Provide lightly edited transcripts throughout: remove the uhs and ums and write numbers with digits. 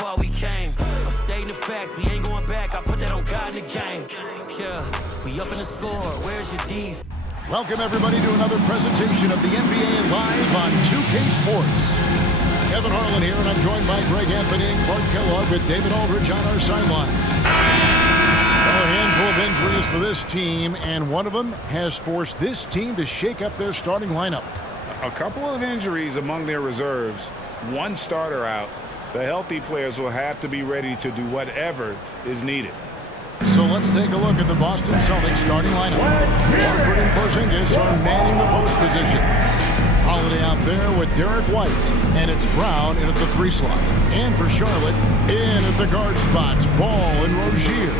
far we came. I'm stating the facts, we ain't going back. I put that on God in the game. Yeah, we up in the score. Where's your D? Welcome, everybody, to another presentation of the NBA Live on 2K Sports. Kevin Harlan here, and I'm joined by Greg Anthony and Clark Kellogg with David Aldridge on our sideline. A handful of injuries for this team, and one of them has forced this team to shake up their starting lineup. A couple of injuries among their reserves, one starter out. The healthy players will have to be ready to do whatever is needed. So let's take a look at the Boston Celtics starting lineup. Horford and Porzingis are manning the post position. Holiday out there with Derek White, and it's Brown in at the 3 slot. And for Charlotte, in at the guard spots, Ball and Rozier.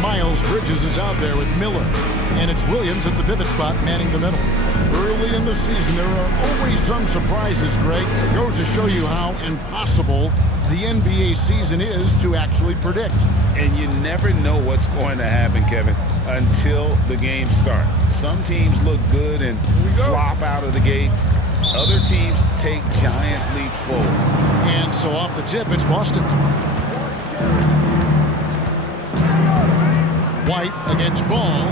Miles Bridges is out there with Miller, and it's Williams at the pivot spot manning the middle. Early in the season, there are always some surprises, Greg. It goes to show you how impossible the NBA season is to actually predict. And you never know what's going to happen, Kevin, until the games start. Some teams look good and flop out of the gates. Other teams take giant leaps forward. And so off the tip, it's Boston. White against Ball.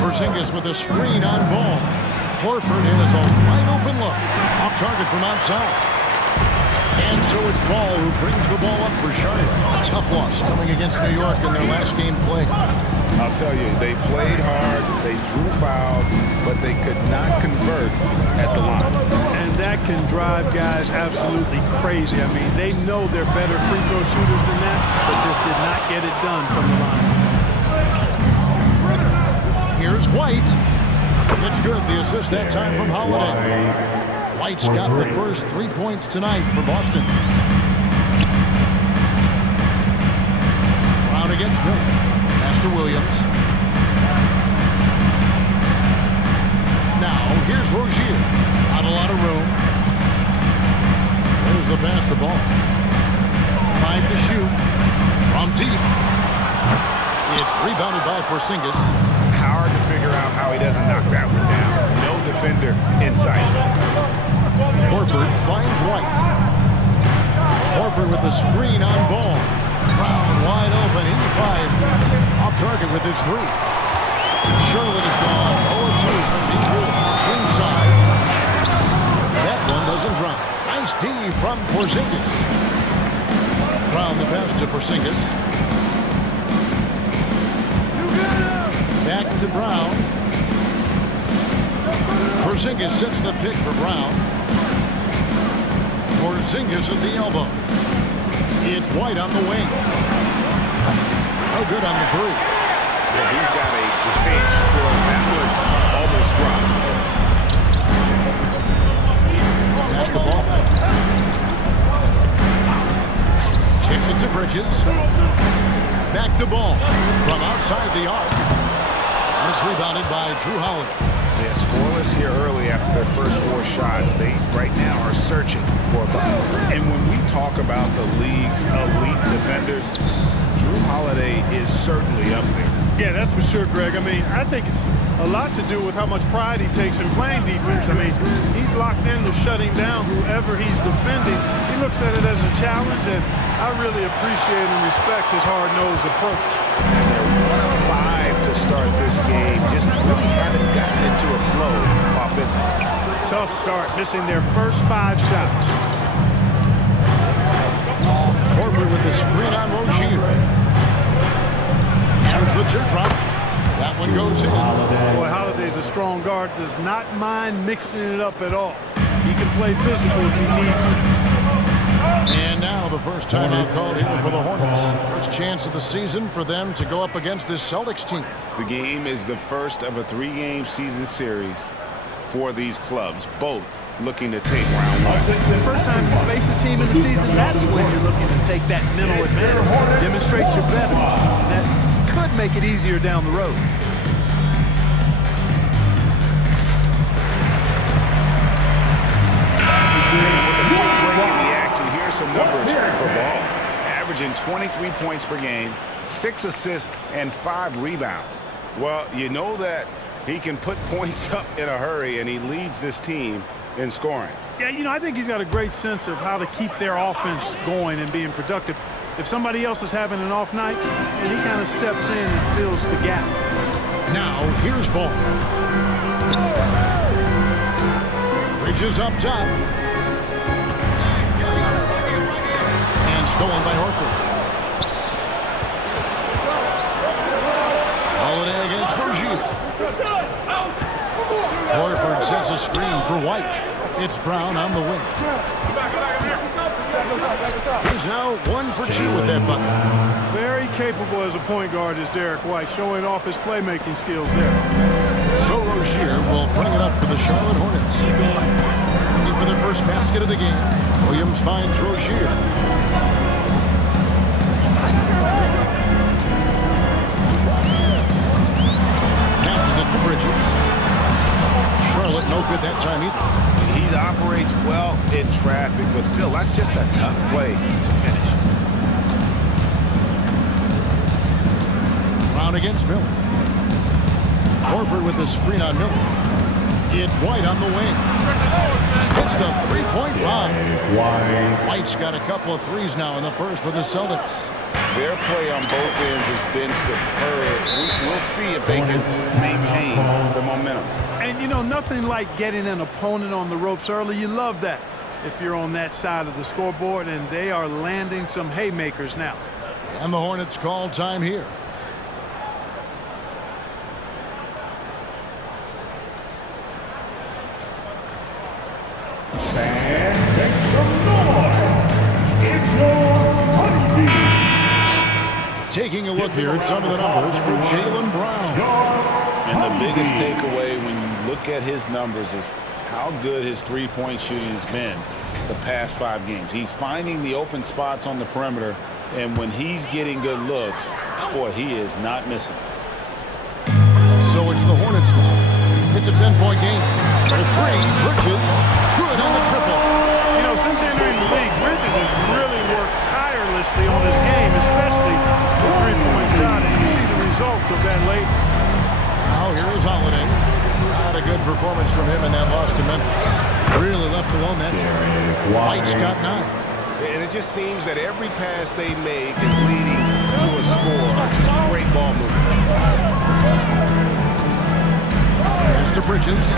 Porzingis with a screen on Ball. Horford has a wide open look. Off target from outside. And so it's Ball who brings the ball up for Charlotte. A tough loss coming against New York in their last game played. I'll tell you, they played hard, they drew fouls, but they could not convert at the line. And that can drive guys absolutely crazy. I mean, they know they're better free throw shooters than that, but just did not get it done from the line. Here's White. It's good. The assist that time from Holiday. White's got the first 3 points tonight for Boston. Brown against Miller. Pass to Williams. Now, here's Rozier. Not a lot of room. There's the pass to Ball. 5 to shoot. From deep. It's rebounded by Porzingis. Hard to figure out how he doesn't knock that one down. No defender in sight. Horford finds White. Horford with the screen on Ball. Brown wide open. He fired. Off target with his 3. Charlotte is gone. 0-2 from deep. Inside. That one doesn't drop. Nice D from Porzingis. Brown the pass to Porzingis. Back to Brown. Porzingis sets the pick for Brown. Porzingis at the elbow. It's White on the wing. Oh, good on the 3. Yeah, he's got a great stroke. That would almost drop. Pass the ball. Kicks it to Bridges. Back to Ball. From outside the arc. And it's rebounded by Drew Holiday. Yeah, scoreless here early after their first 4 shots. They right now are searching for a bucket. And when we talk about the league's elite defenders, Drew Holiday is certainly up there. Yeah, that's for sure, Greg. I mean, I think it's a lot to do with how much pride he takes in playing defense. I mean, he's locked into shutting down whoever he's defending. He looks at it as a challenge, and I really appreciate and respect his hard-nosed approach. And they're 1 of 5 to start this game. Just really haven't gotten into a flow offensively. Tough start, missing their first 5 shots. Horford with the screen on Rozier. There's the teardrop. That one goes in. Boy, Holiday's a strong guard. Does not mind mixing it up at all. He can play physical if he needs to. And now the first time out called here for the Hornets. First chance of the season for them to go up against this Celtics team. The game is the first of a 3-game season series for these clubs, both looking to take round 1. The first time you face a team in the season, that's when you're looking to take that mental advantage, demonstrate you're better. That could make it easier down the road. Here's some numbers for Ball. Averaging 23 points per game, 6 assists, and 5 rebounds. Well, you know that he can put points up in a hurry, and he leads this team in scoring. Yeah, you know, I think he's got a great sense of how to keep their offense going and being productive. If somebody else is having an off night, and he kind of steps in and fills the gap. Now, here's ball. Bridges up top. And stolen by Horford. Holiday against Rozier. Horford sets a screen for White. It's Brown on the wing. He's now 1 for 2 with that bucket. Very capable as a point guard is Derek White, showing off his playmaking skills there. So Rozier will bring it up for the Charlotte Hornets. Looking for their first basket of the game. Williams finds Rozier. Passes it to Bridges. Charlotte no good that time either. He operates well in traffic, but still, that's just a tough play to finish. Brown against Miller. Horford with the screen on Miller. It's White on the wing. Hits the three-point bomb. White's got a couple of threes now in the first for the Celtics. Their play on both ends has been superb. We'll see if they can maintain the momentum. And, you know, nothing like getting an opponent on the ropes early. You love that if you're on that side of the scoreboard, and they are landing some haymakers now. And the Hornets call time here. Taking a look here at some of the numbers for Jaylen Brown. And the biggest takeaway when you look at his numbers is how good his three-point shooting has been the past 5 games. He's finding the open spots on the perimeter, and when he's getting good looks, boy, he is not missing. So it's the Hornets now. It's a 10-point game. The three, Bridges, good on the triple. You know, since entering the league, Bridges has really worked tirelessly on his game, especially the three-point shot, and you see the results of that late. Now here is Holiday. Not a good performance from him in that loss to Memphis. Really left alone that time. White's got 9. And it just seems that every pass they make is leading to a score. Just great ball movement. Here's to Bridges.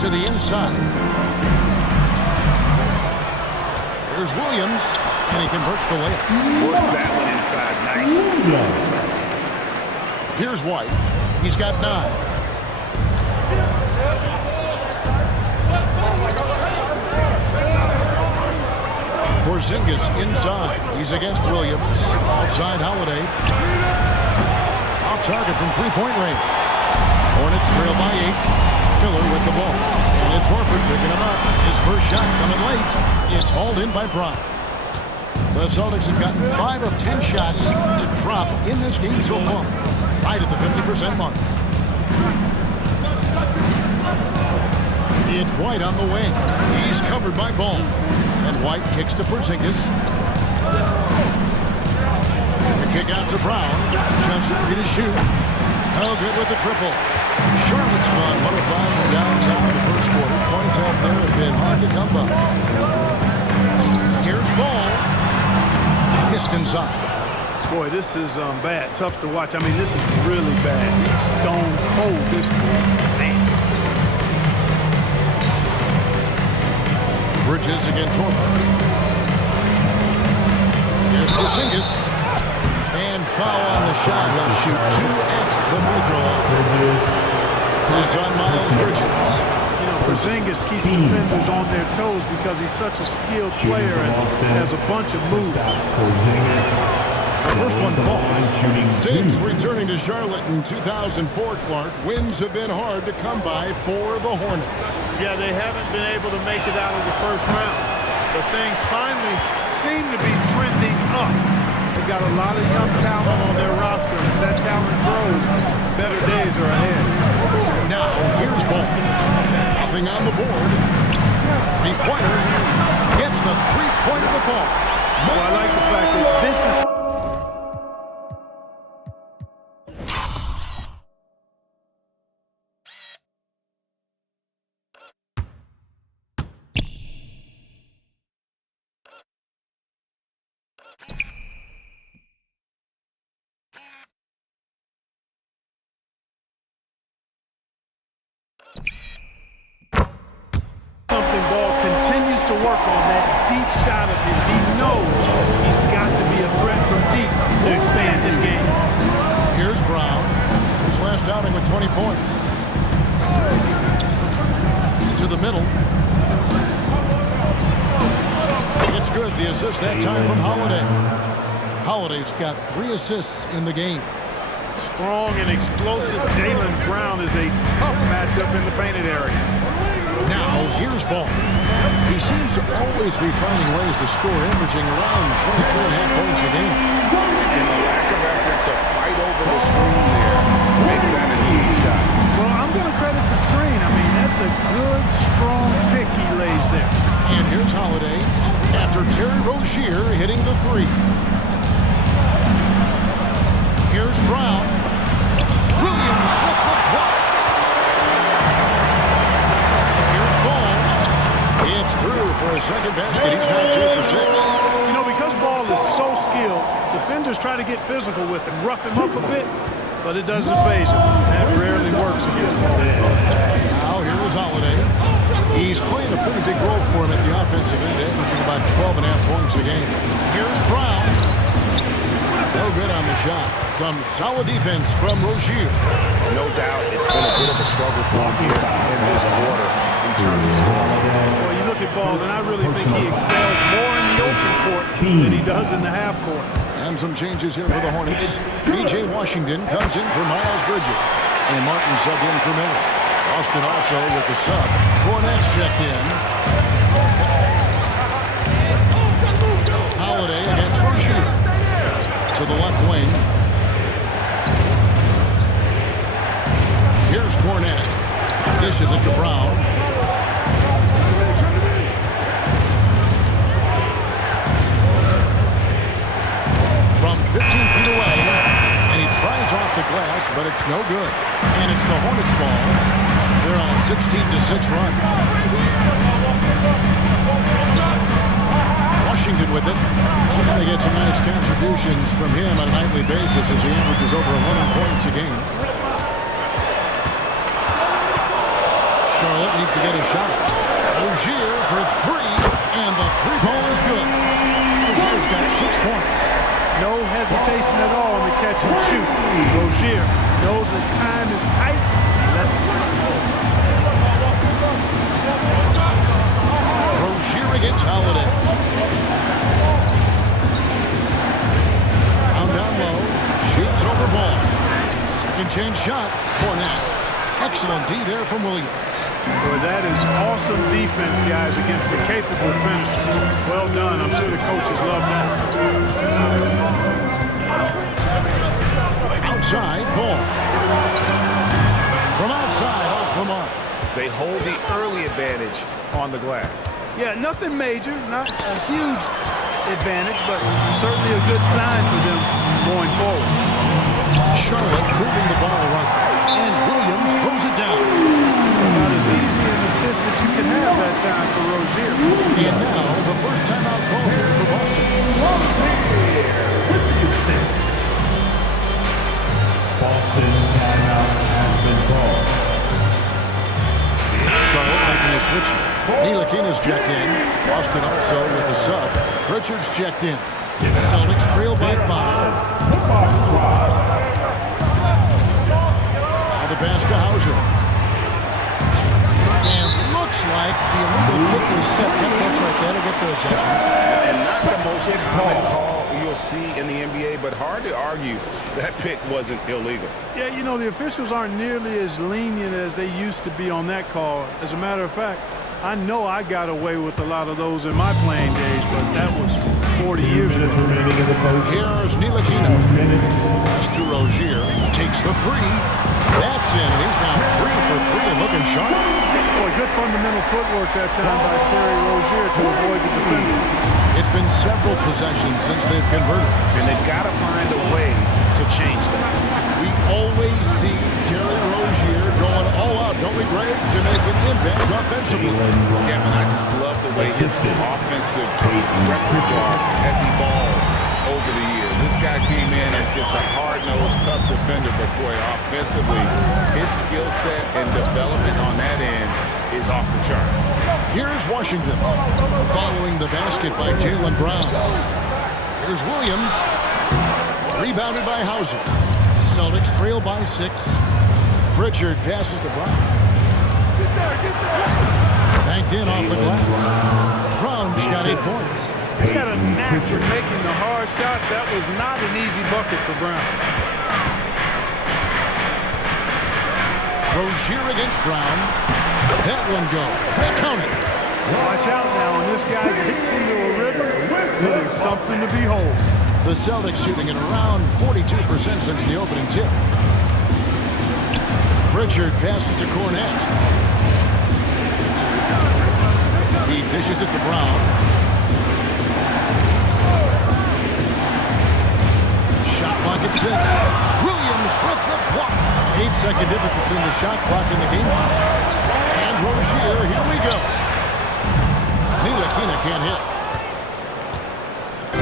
To the inside. Here's Williams, and he converts the layup. Works that one inside nicely. Here's White. He's got 9. Porzingis inside. He's against Williams. Outside Holiday. Off target from three-point range. Hornets trail by 8. Miller with the ball. And it's Horford picking him up. His first shot coming late. It's hauled in by Brown. The Celtics have gotten 5 of 10 shots to drop in this game so far. Right at the 50% mark. It's White on the wing. He's covered by Ball. And White kicks to Porzingis. The kick out to Brown. Just free to shoot. No good with the triple. Charlotte's won 105 from downtown in the first quarter. Points out there have been hard to come by. Here's Ball. Missed inside. Boy, this is bad. Tough to watch. I mean, this is really bad. He's stone cold, this boy. Man. Bridges against Horford. Here's Porzingis. And foul on the shot. He'll shoot 2 at the free throw line. That's on Miles Bridges. You know, Porzingis keeps defenders on their toes because he's such a skilled player and has a bunch of moves. The first one falls. Since returning to Charlotte in 2004, Clark, wins have been hard to come by for the Hornets. Yeah, they haven't been able to make it out of the first round. But things finally seem to be trending up. They've got a lot of young talent on their roster. And if that talent grows, better days are ahead. Now, here's Ball. Nothing on the board. Three-pointer. Gets the three-pointer to fall. Well, I like the fact that this is continues to work on that deep shot of his. He knows he's got to be a threat from deep to expand his game. Here's Brown. His last outing with 20 points. To the middle. It's good. The assist that time from Holiday. Holiday's got 3 assists in the game. Strong and explosive Jaylen Brown is a tough matchup in the painted area. Now, here's Ball. He seems to always be finding ways to score, averaging around 23.5 points a game. And the lack of effort to fight over the screen there makes that an easy shot. Well, I'm going to credit the screen. I mean, that's a good, strong pick he lays there. And here's Holiday after Terry Rozier hitting the 3. Here's Brown. Williams with the block. Here's Ball. It's through for a second basket. He's now 2 for 6. You know, because Ball is so skilled, defenders try to get physical with him, rough him up a bit, but it doesn't faze him. That rarely works against Ball. Now here is Holiday. He's playing a pretty big role for him at the offensive end, averaging about 12.5 points a game. Here's Brown. No good on the shot. Some solid defense from Rozier. No doubt it's been a bit of a struggle for him here in this quarter in terms of scoring. Well, you look at Ball, and I really think he excels more in the open court than he does in the half court. And some changes here for the Hornets. P.J. Washington comes in for Miles Bridges. And Martin subbed in for Miller. Austin also with the sub. Kornet's checked in. Holiday against Rozier. To the left wing. Here's Kornet. Dishes it to Brown. From 15 feet away. And he tries off the glass, but it's no good. And it's the Hornets ball. They're on a 16-6 run. Washington with it. And they get some nice contributions from him on a nightly basis as he averages over 11 points a game. Charlotte needs to get a shot. Rozier for 3, and the 3 ball is good. Rozier's got 6 points. No hesitation at all in the catch and shoot. Rozier knows his time is tight. Let's Rozier against Holiday. Down low, shoots over Ball. Second chance shot, Kornet. Excellent D there from Williams. Boy, that is awesome defense, guys, against a capable finisher. Well done. I'm sure the coaches love that. Outside, Ball. From outside, off the mark. They hold the early advantage on the glass. Yeah, nothing major, not a huge advantage, but certainly a good sign for them going forward. Charlotte moving the ball right, and Williams throws it down. About as easy an assist as you can have that time for Rozier. And now the first timeout call here for Boston. Boston timeout has been called. Charlotte making a switch here. Ntilikina's checked in. Boston also with the sub. Pritchard's checked in. Celtics trail by 5. Now the pass to Hauser. And looks like the illegal kick was set. That's right. That'll get their attention. And not the most common call you'll see in the NBA, but hard to argue that pick wasn't illegal. Yeah, you know, the officials aren't nearly as lenient as they used to be on that call. As a matter of fact, I know I got away with a lot of those in my playing days, but that was 40 years ago. Here's Ntilikina. Pass to Rozier. Takes the 3. That's in. He's now 3 for 3 and looking sharp. Boy, good fundamental footwork that time by Terry Rozier to avoid the defender. It's been several possessions since they've converted. And they've got to find a way to change that. We always see Terry Rozier going all out, don't we, Greg, to make an impact offensively. Kevin, I just love the way his offensive repertoire has evolved over the years. This guy came in as just a hard-nosed, tough defender, but boy, offensively, his skill set and development on that end is off the charts. Here's Washington. Following the basket by Jaylen Brown. Here's Williams. Rebounded by Hauser. Celtics trail by 6. Pritchard passes to Brown. Banked in off the glass. Brown's got 8 points. He's got a knack for making the hard shots. That was not an easy bucket for Brown. Rozier against Brown. That one goes. Count it. Watch out now. When this guy gets into a rhythm, it is something to behold. The Celtics shooting at around 42% since the opening tip. Pritchard passes to Cornette. He dishes it to Brown. Shot clock at 6. Williams with the block. 8-second difference between the shot clock and the game clock. And Rozier, here we go. Ntilikina can't hit.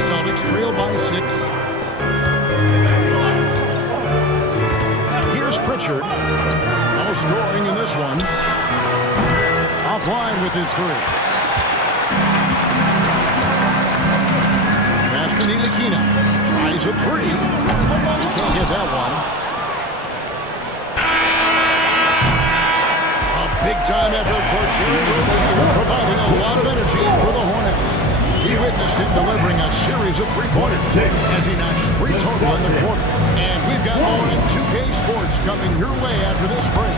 Celtics trail by 6. Here's Pritchard. No scoring in this one. Offline with his 3. Pass to Ntilikina. Tries a 3. He can't get that one. A big-time effort for Terry Rozier, providing a lot of energy for the Hornets. He witnessed him delivering a series of three-pointers as he notched 3 total in the quarter. And we've got more in 2K Sports coming your way after this break.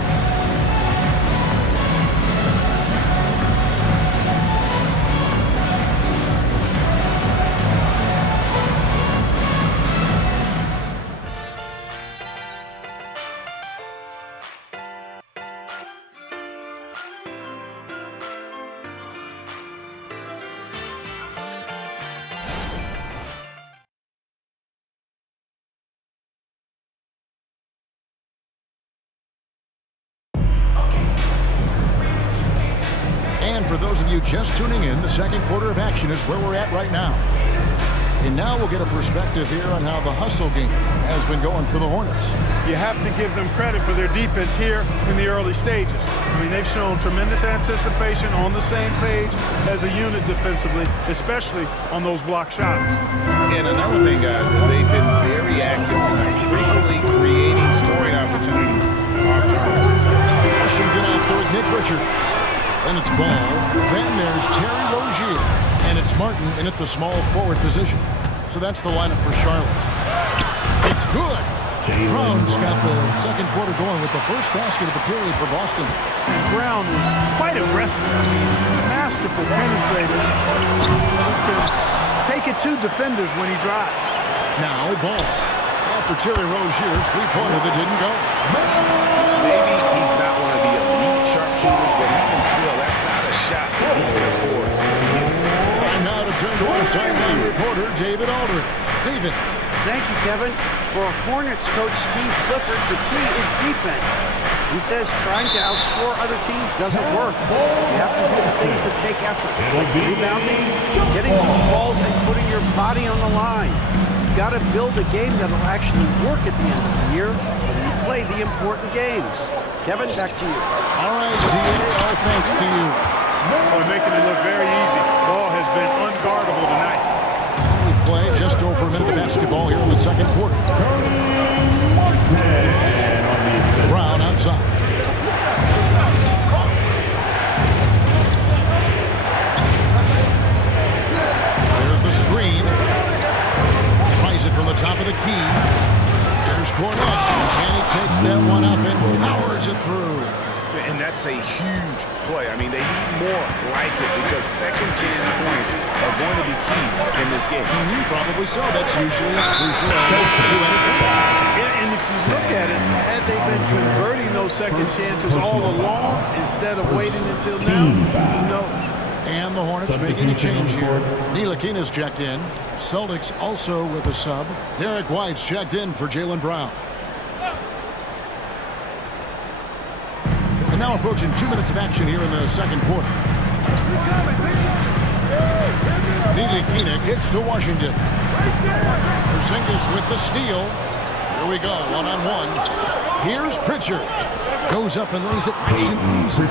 And for those of you just tuning in, the second quarter of action is where we're at right now. And now we'll get a perspective here on how the hustle game has been going for the Hornets. You have to give them credit for their defense here in the early stages. I mean, they've shown tremendous anticipation, on the same page as a unit defensively, especially on those block shots. And another thing, guys, is they've been very active tonight, frequently creating scoring opportunities off turnovers. Washington out there with Nick Pritchard. Then it's Ball. Then there's Terry Rozier. And it's Martin in at the small forward position. So that's the lineup for Charlotte. It's good. Brown's got the second quarter going with the first basket of the period for Boston. Brown is quite aggressive. Masterful penetrator. Take it to defenders when he drives. Now Ball. After Terry Rozier's three-pointer that didn't go. Maybe he's not one of the elite sharpshooters, but even still, that's not a shot that he can afford to give. And now to turn to our sideline reporter, David Aldridge. David. Thank you, Kevin. For Hornets coach Steve Clifford, the key is defense. He says trying to outscore other teams doesn't work. You have to do the things that take effort, like rebounding, getting loose balls, and putting your body on the line. You've got to build a game that will actually work at the end of the year when you play the important games. Kevin, back to you. All right, Z.A., all thanks to you. Boy, making it look very easy. Ball has been unguardable tonight. We've played just over a minute of basketball here in the second quarter. Brown outside. There's the screen. Tries it from the top of the key. Here's Cornette. And he takes that one up and powers it through. And that's a huge play. I mean, they need more like it because second chance points are going to be key in this game. Probably so. That's usually a crucial element to any game. And if you look at it, had they been converting those second chances all along instead of waiting until now, who knows? And the Hornets making a change here. Ntilikina's checked in. Celtics also with a sub. Derek White's checked in for Jaylen Brown. And now approaching 2 minutes of action here in the second quarter. Ntilikina kicks to Washington. Porzingis with the steal. Here we go, one-on-one. Here's Pritchard. Goes up and lays it nice and easy.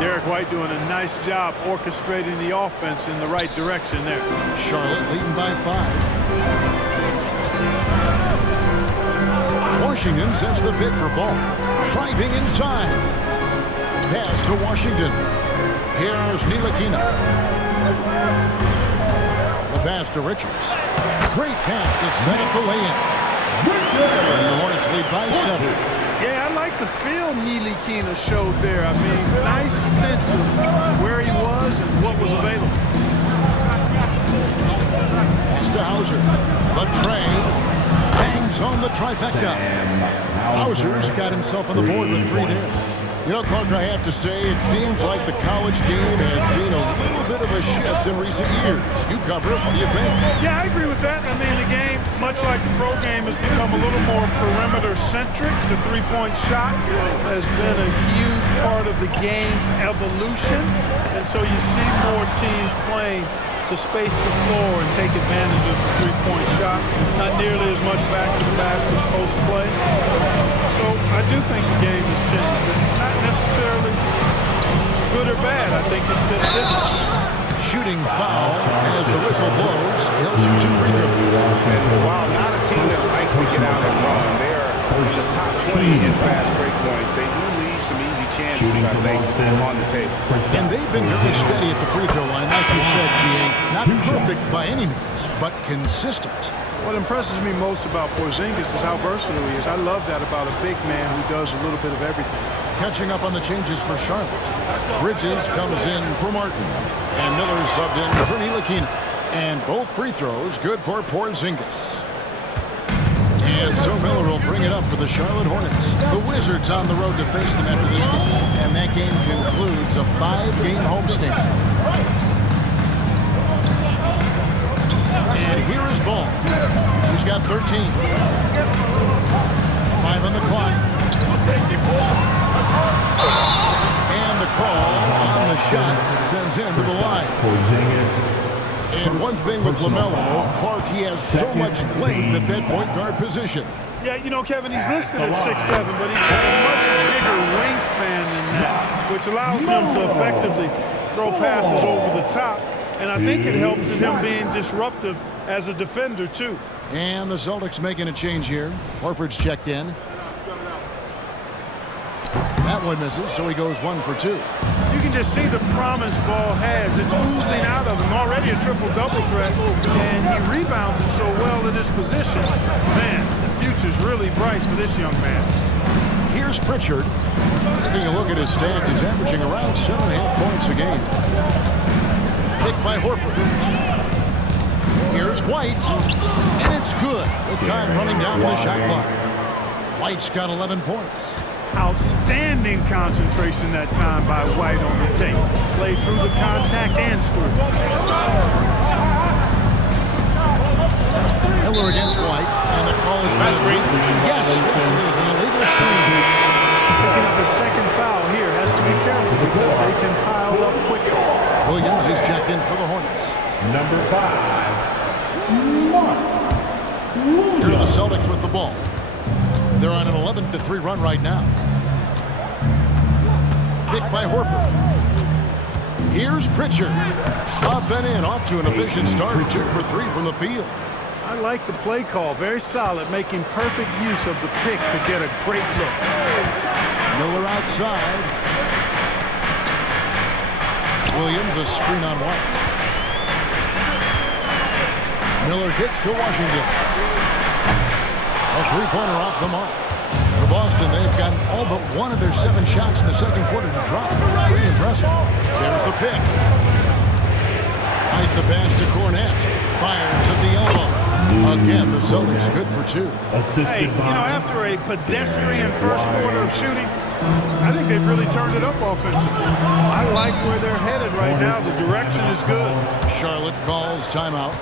Derek White doing a nice job orchestrating the offense in the right direction there. Charlotte leading by 5. Washington sets the pick for ball. Driving inside. Pass to Washington. Here's Ntilikina. The pass to Richards. Great pass to set up the lay-in. And the Hornets lead by 7. Yeah, I like the feel Ntilikina showed there. I mean, nice sense of where he was and what was available. Pass to Hauser. The tray. Bangs on the trifecta. Hauser's got himself on the board with 3 there. You know, Clark, I have to say, it seems like the college game has seen a little bit of a shift in recent years. You cover it. What do you think? Yeah, I agree with that. I mean, the game, much like the pro game, has become a little more perimeter-centric. The three-point shot has been a huge part of the game's evolution. And so you see more teams playing to space the floor and take advantage of the three-point shot. Not nearly as much back to the basket post play. So I do think the game has changed. Not necessarily good or bad. I think it's just different. Shooting foul as the whistle blows. He'll shoot 2 free throws. And while not a team that likes to get out and run, they are in the top 20 in fast break points. They do leave some easy chances, I think, on the table. And they've been very steady at the free throw line. Like you said, G.A., not perfect by any means, but consistent. What impresses me most about Porzingis is how versatile he is. I love that about a big man who does a little bit of everything. Catching up on the changes for Charlotte. Bridges comes in for Martin. And Miller subbed in for Ntilikina. And both free throws good for Porzingis. And so Miller will bring it up for the Charlotte Hornets. The Wizards on the road to face them after this game. And that game concludes a 5-game homestand. And here is Ball. He's got 13. 5 on the clock. And the call on the shot that sends him to the line. And one thing with LaMelo, Clark, he has so much length at that point guard position. Yeah, you know, Kevin, he's listed at 6'7", but he's got a much bigger wingspan than that, which allows him to effectively throw passes over the top. And I think it helps in him being disruptive as a defender, too. And the Celtics making a change here. Horford's checked in. That one misses, so he goes 1 for 2. You can just see the promise Ball has. It's oozing out of him. Already a triple-double threat, and he rebounds it so well in this position. Man, the future's really bright for this young man. Here's Pritchard. Taking a look at his stats, he's averaging around 7.5 points a game. Picked by Horford. Here's White, and it's good with time running down to the shot clock. White's got 11 points. Outstanding concentration that time by White on the tape. Played through the contact and scored. Miller against White, and the call is not screen. Yes, it is an illegal screen. Picking up a second foul here. Has to be careful because they can pile up quickly. Williams is checked in for the Hornets. Number 5, Mark Here are the Celtics with the ball. They're on an 11-3 run right now. Picked by Horford. Here's Pritchard. Up and in, off to an efficient start. 2 for 3 from the field. I like the play call. Very solid, making perfect use of the pick to get a great look. Miller outside. Williams a screen on White. Miller kicks to Washington. A three-pointer off the mark. For Boston, they've gotten all but one of their 7 shots in the second quarter to drop. Pretty impressive. There's the pick. Height the pass to Cornette. Fires at the elbow. Again, the Celtics good for 2. Hey, you know, after a pedestrian first quarter of shooting, I think they've really turned it up offensively. I like where they're headed right now. The direction is good. Charlotte calls timeout.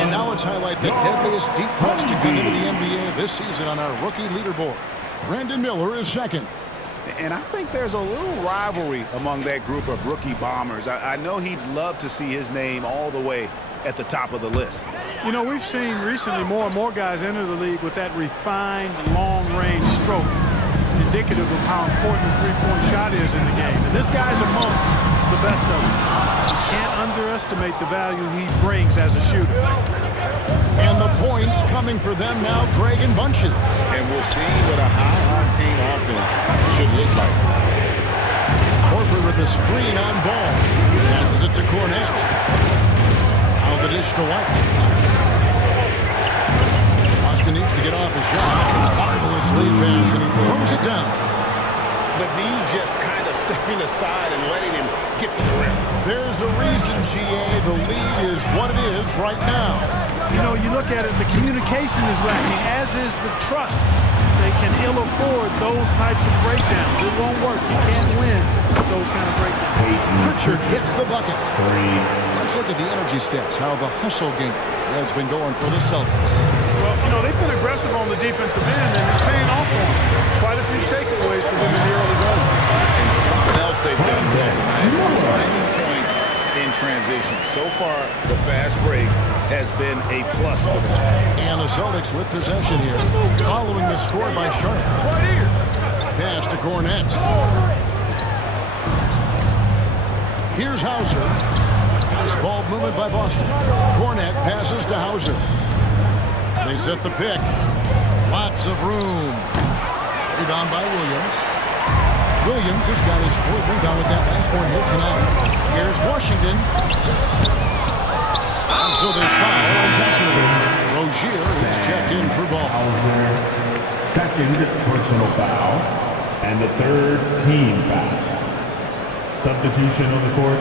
And now youngest deep threats to come into the NBA this season on our rookie leaderboard. Brandon Miller is second. And I think there's a little rivalry among that group of rookie bombers. I know he'd love to see his name all the way at the top of the list. You know, we've seen recently more and more guys enter the league with that refined long-range stroke, indicative of how important the three-point shot is in the game. And this guy's amongst the best of them. You can't underestimate the value he brings as a shooter. And the points coming for them now, Greg in bunches. And we'll see what a high-octane offense should look like. Horford with a screen on ball. Passes it to Cornette. Out the dish to White. Boston needs to get off a shot. Marvelous lead pass, and he throws it down. The D just kind of stepping aside and letting him get to the rim. There's a reason, GA. The lead is what it is right now. You know, you look at it, the communication is lacking, as is the trust. They can ill afford those types of breakdowns. It won't work. You can't win with those kind of breakdowns. Pritchard hits the bucket. Let's look at the energy stats, how the hustle game has been going for the Celtics. Well, you know, they've been aggressive on the defensive end, and it's paying off for them. Quite a few takeaways for them in the early going. And something else they've done well tonight is finding points in transition. So far, the fast break has been a plus for them. And the Celtics with possession here, following the score by Charlotte. Pass to Cornette. Here's Hauser. Nice ball movement by Boston. Cornette passes to Hauser. They set the pick. Lots of room. Rebound by Williams. Williams has got his fourth rebound with that last one here tonight. Here's Washington. And so they foul intentionally. Rozier is checked in for ball. Second personal foul and the third team foul. Substitution on the court.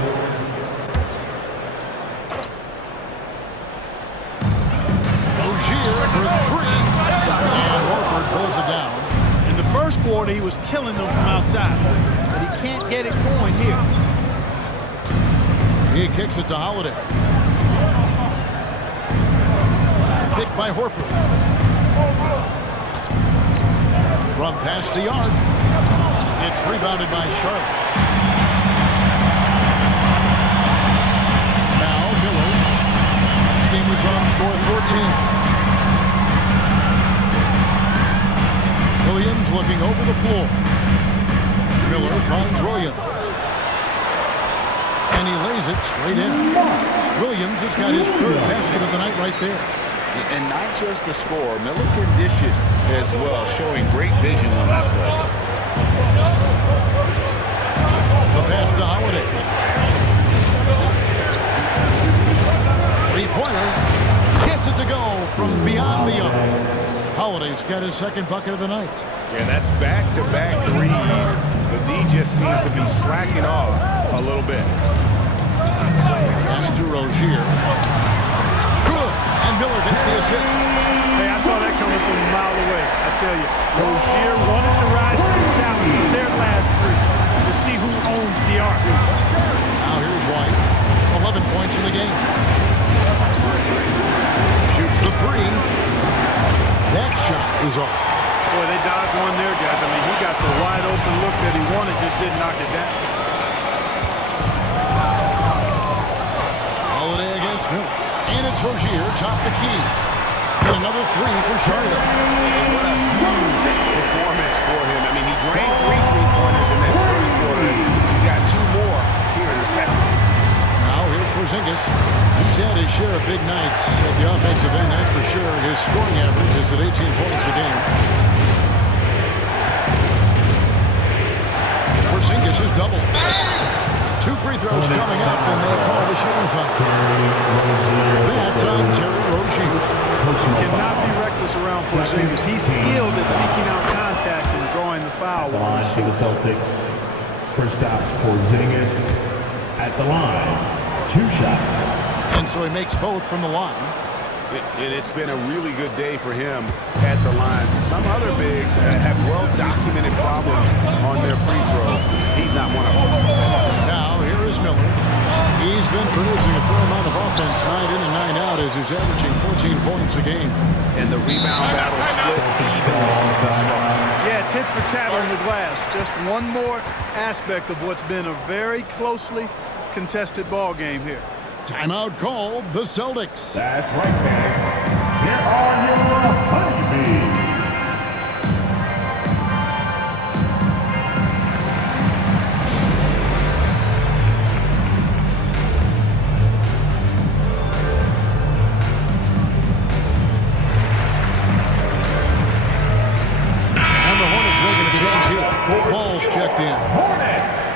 Rozier for three. And Horford pulls it down. In the first quarter, he was killing them from outside, but he can't get it going here. He kicks it to Holiday. Picked by Horford. From past the arc. It's rebounded by Charlotte. Now Miller. This game is on score 14. Williams looking over the floor. Miller finds Williams. And he lays it straight in. Williams has got his third basket of the night right there. And not just the score, Miller can dish it as well, showing great vision on that play. The pass to Holiday. Three-pointer. Gets it to go from beyond the arc. Holiday's got his second bucket of the night. Yeah, that's back-to-back threes. The D just seems to be slacking off a little bit. Pass to Rozier. Good. And Miller gets the assist. Hey, I saw that coming from a mile away. I tell you, Rozier wanted to rise to the challenge with their last three to see who owns the arc. Now here's White. 11 points in the game. Shoots the three. That shot is off. Boy, they dodged one there, guys. I mean, he got the wide open look that he wanted, just didn't knock it down. Holiday against Miller. And it's Rozier, top the key. And another three for Charlotte. What a huge performance for him. I mean, he drained three three-pointers in that first quarter. He's got two more here in the second. Now here's Porzingis. He's had his share of big nights at the offensive end, that's for sure. His scoring average is at 18 points a game. Porzingis is doubled. Two free throws coming up, and they call the shooting foul. That's on Terry Rozier. Cannot be reckless around Porzingis. He's skilled at seeking out contact and drawing the foul. Line for the Celtics. First stop Porzingis at the line. 2 shots. And so he makes both from the line. And it's been a really good day for him at the line. Some other bigs have well-documented problems on their free throws. He's not one of them. Now here is Miller. He's been producing a fair amount of offense 9 in and 9 out as he's averaging 14 points a game. And the rebound battle split evenly thus far. Yeah, tit for tat on the glass. Just one more aspect of what's been a very closely contested ball game here. Timeout called the Celtics. That's right, fans. Here are your honeybees. Ball's checked in.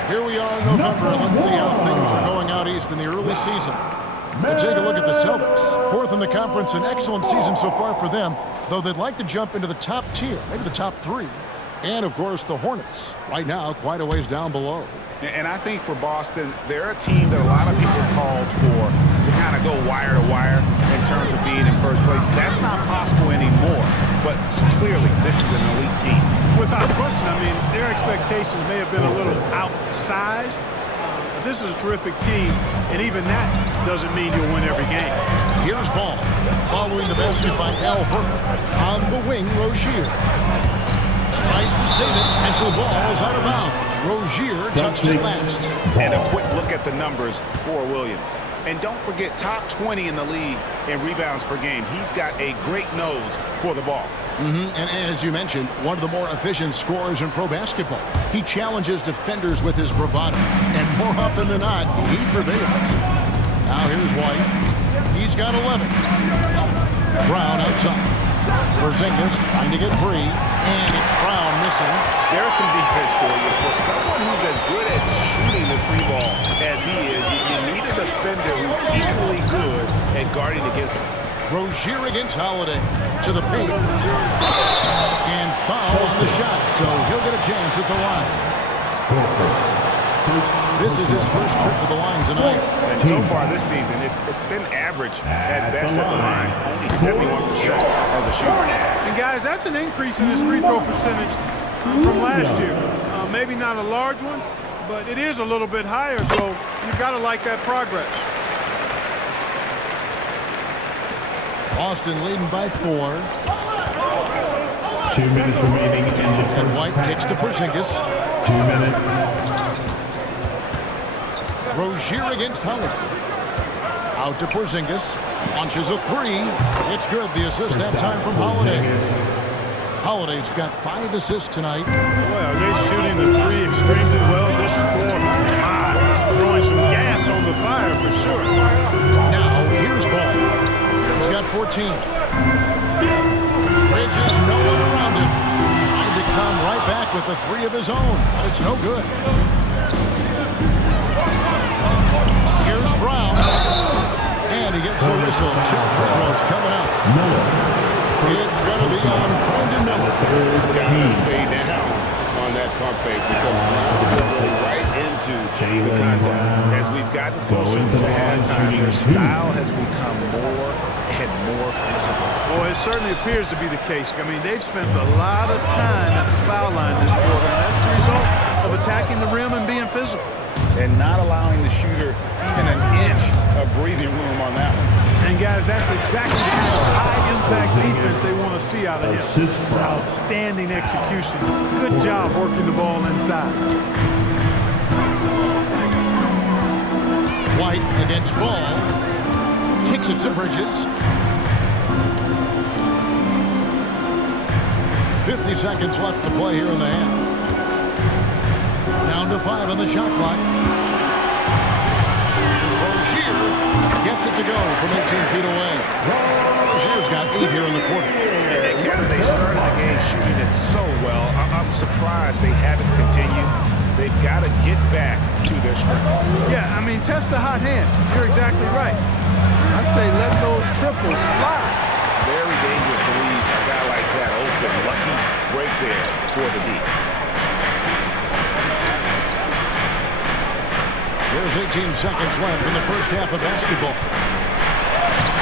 Here we are in November, and let's see how things are going out east in the early season. Let's take a look at the Celtics. Fourth in the conference, an excellent season so far for them, though they'd like to jump into the top tier, maybe the top 3. And, of course, the Hornets, right now quite a ways down below. And I think for Boston, they're a team that a lot of people called for to kind of go wire to wire in terms of being in first place. That's not possible anymore, but clearly this is an elite team. Without question, I mean, their expectations may have been a little outsized. But this is a terrific team, and even that doesn't mean you'll win every game. Here's Ball, following the basket by Al Horford. On the wing, Rozier tries to save it, and so the ball is out of bounds. Rozier touched it last. And a quick look at the numbers for Williams. And don't forget, top 20 in the league in rebounds per game. He's got a great nose for the ball. And as you mentioned, one of the more efficient scorers in pro basketball. He challenges defenders with his bravado, and more often than not, he prevails. Now here's White. He's got 11. Brown outside. Porzingis trying to get free, and it's Brown missing. There's some defense for you. For someone who's as good at shooting the 3-ball as he is, you need a defender who's equally good at guarding against him. Rozier against Holiday to the paint. And foul on the shot, so he'll get a chance at the line. This is his first trip to the line tonight. And so far this season, it's been average at best at the line. Only 71% as a shooter. And guys, that's an increase in his free throw percentage from last year. Maybe not a large one, but it is a little bit higher, so you've got to like that progress. Boston leading by 4. 2 minutes remaining in the And first White half. kicks to Porzingis. 2 minutes. Rozier against Holiday. Out to Porzingis. Launches a 3. It's good. The assist that time from Holiday. Holiday's got 5 assists tonight. Well, they're shooting the 3 extremely well this quarter. Throwing some gas on the fire for sure. Now here's Ball. He's got 14. Bridges, no one around him. Trying to come right back with the 3 of his own, but it's no good. Here's Brown. And he gets the whistle. 2 free throws coming up. It's going to be on Brandon Miller. Gotta stay down on that pump fake because Brown is going right into the contact. As we've gotten closer to halftime, their style has become more and more physical. Boy, it certainly appears to be the case. I mean, they've spent a lot of time at the foul line this quarter, and that's the result of attacking the rim and being physical. And not allowing the shooter even an inch of breathing room on that one. And guys, that's exactly the kind of high-impact defense they want to see out of him. Assist for Outstanding execution. Good job working the ball inside. White against Ball. Kicks it to Bridges. 50 seconds left to play here in the half. Down to 5 on the shot clock. Here's Rozier. Gets it to go from 18 feet away. Rozier's got 8 here in the quarter. And Kevin, they started the game shooting it so well. I'm surprised they haven't continued. They've got to get back to their strength. Yeah, I mean, test the hot hand. You're exactly right. I say let those triples fly. Very dangerous to leave a guy like that open. Lucky break there for the D. There's 18 seconds left in the first half of basketball.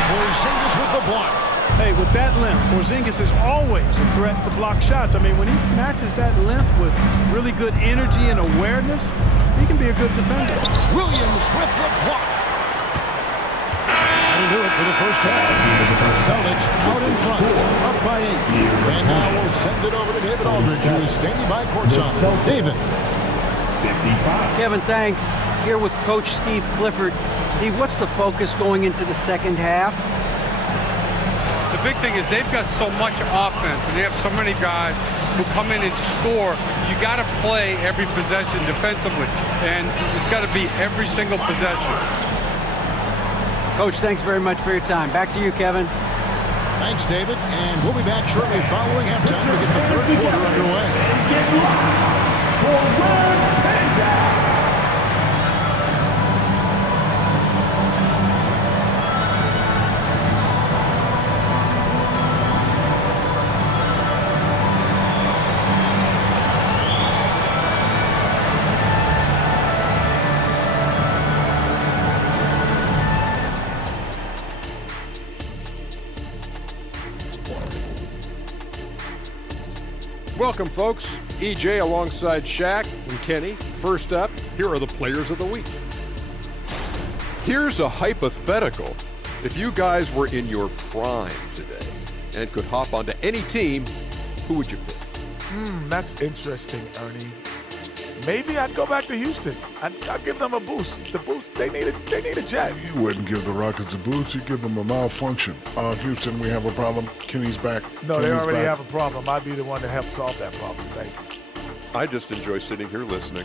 Porzingis with the block. Hey, with that length, Porzingis is always a threat to block shots. I mean, when he matches that length with really good energy and awareness, he can be a good defender. Williams with the block. That'll do it for the first half. Celtics out in front, up by 8. And now we'll send it over to David Aldridge, who is standing by courtside. David. 55. Kevin, thanks. Here with Coach Steve Clifford. Steve, what's the focus going into the second half? The big thing is they've got so much offense, and they have so many guys who come in and score. You got to play every possession defensively, and it's got to be every single possession. Coach, thanks very much for your time. Back to you, Kevin. Thanks, David. And we'll be back shortly following halftime to get the third quarter underway. Welcome, folks. EJ alongside Shaq and Kenny. First up, here are the players of the week. Here's a hypothetical. If you guys were in your prime today and could hop onto any team, who would you pick? That's interesting, Ernie. Maybe I'd go back to Houston. I'd give them a boost. The boost, they need a jet. You wouldn't give the Rockets a boost. You give them a malfunction. Houston, we have a problem. Kenny's back. No, Kenny's they already back. have a problem. I'd be the one to help solve that problem. Thank you. I just enjoy sitting here listening.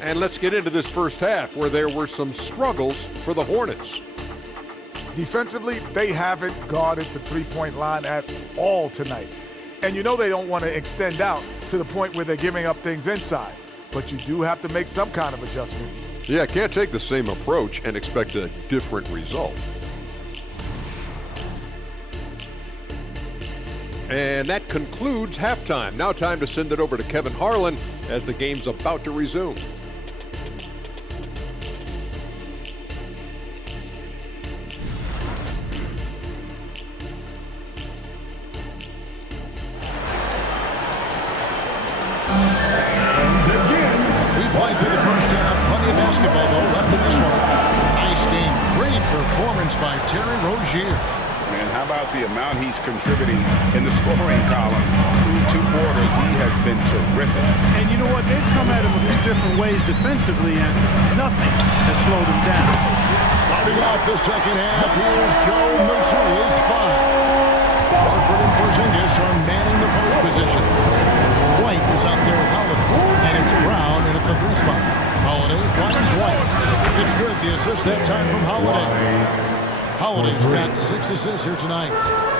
And let's get into this first half where there were some struggles for the Hornets. Defensively, they haven't guarded the three-point line at all tonight. And you know they don't want to extend out to the point where they're giving up things inside. But you do have to make some kind of adjustment. Yeah, can't take the same approach and expect a different result. And that concludes halftime. Now time to send it over to Kevin Harlan as the game's about to resume. By Terry Rozier. And how about the amount he's contributing in the scoring column? Through 2 quarters, he has been terrific. And you know what? They've come at him a few different ways defensively, and nothing has slowed him down. Starting off the second half, here's Joe Mazzulla's 5. Horford and Porzingis are manning the post position. White is out there with Holiday, and it's Brown in at the 3 spot. Holiday finds White. It's good. The assist that time from Holiday. Holiday's got 6 assists here tonight.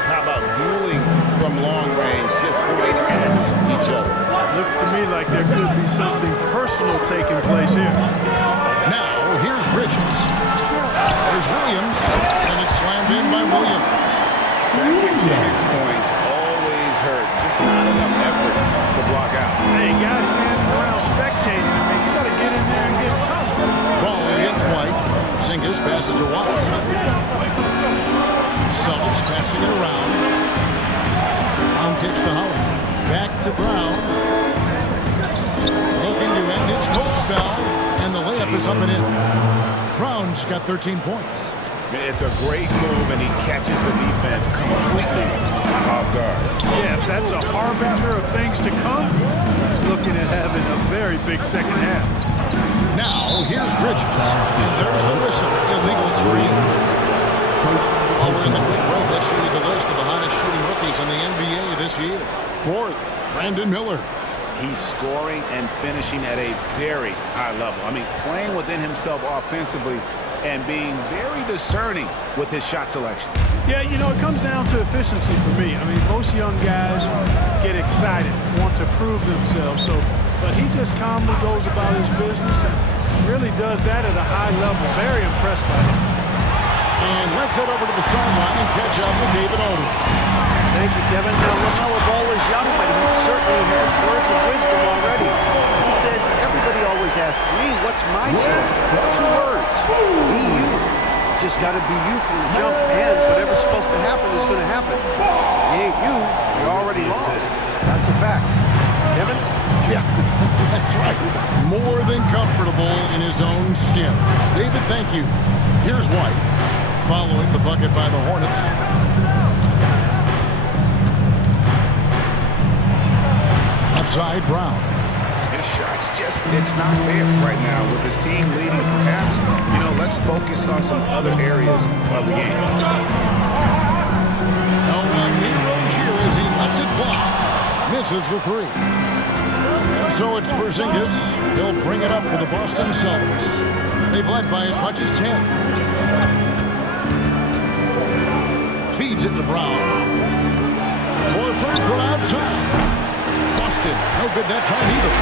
How about dueling from long range, just going at each other? Looks to me like there could be something personal taking place here. Now, here's Bridges. There's Williams, and it's slammed in by Williams. Second chance points always hurt. Just not enough effort to block out. Hey, guys standing around spectating. I mean, you got to get in there and get tough. Ball against White. Porzingis passes to White. Celtics passing it around. Brown kicks to Holiday. Back to Brown. Looking to end his cold spell. And the layup is up and in. Brown's got 13 points. It's a great move, and he catches the defense completely off guard. Yeah, if that's a harbinger of things to come, he's looking at having a very big second half. Now, here's Bridges. And there's the whistle. Illegal screen. While we're in the quick break, let's show you the list of the hottest shooting rookies in the NBA this year. 4th, Brandon Miller. He's scoring and finishing at a very high level. I mean, playing within himself offensively and being very discerning with his shot selection. Yeah, you know, it comes down to efficiency for me. I mean, most young guys get excited, want to prove themselves, but he just calmly goes about his business and really does that at a high level. Very impressed by him. And let's head over to the sideline and catch up with David Aldridge. Thank you, Kevin. Now, LaMelo Ball is young, but he certainly has words of wisdom already. He says, everybody always asks me, what's my story? 2 words. Be you. just got to be you from the jump, and whatever's supposed to happen is going to happen. If you ain't you, you're already lost. That's a fact. Kevin? Yeah, that's right. More than comfortable in his own skin. David, thank you. Here's White, following the bucket by the Hornets. Outside, Brown. His shot's just, it's not there right now. With his team leading, perhaps, let's focus on some other areas of the game. No one near Rozier as he lets it fly. Misses the three. And so it's Porzingis. He'll bring it up for the Boston Celtics. They've led by as much as 10. Feeds it to Brown. Horford from outside. Boston, no good that time either.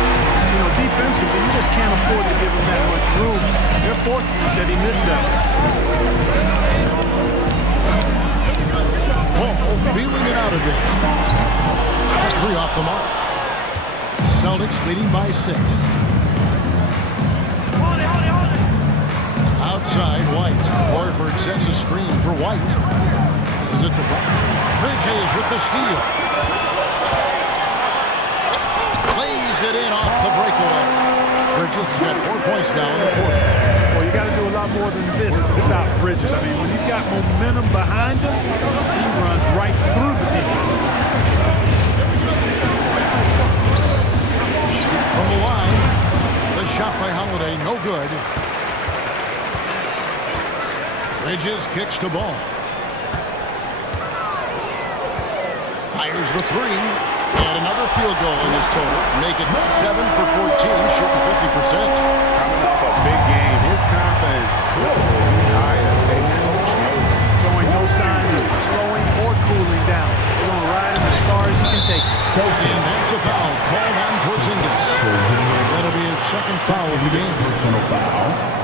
Defensively, you just can't afford to give him that much room. They're fortunate that he missed that. Ball feeling it out a bit. Three off the mark. Celtics leading by 6. Outside, White. Horford sets a screen for White. This is it to Bridges with the steal. Plays it in off the breakaway. Bridges has got 4 points now in the quarter. Well, you got to do a lot more than this to stop Bridges. I mean, when he's got momentum behind him, he runs right through the defense. Shoots from the line. The shot by Holiday, no good. Bridges kicks to Ball. Fires the three. And another field goal in his total. Make it 7 for 14, shooting 50%. Coming off a big game, his confidence could be higher. And coach knows it. Showing no signs of slowing or cooling down. He's going to ride him as far as he can take it. And that's a foul called on Porzingis. That'll be his second foul of the game. Personal foul.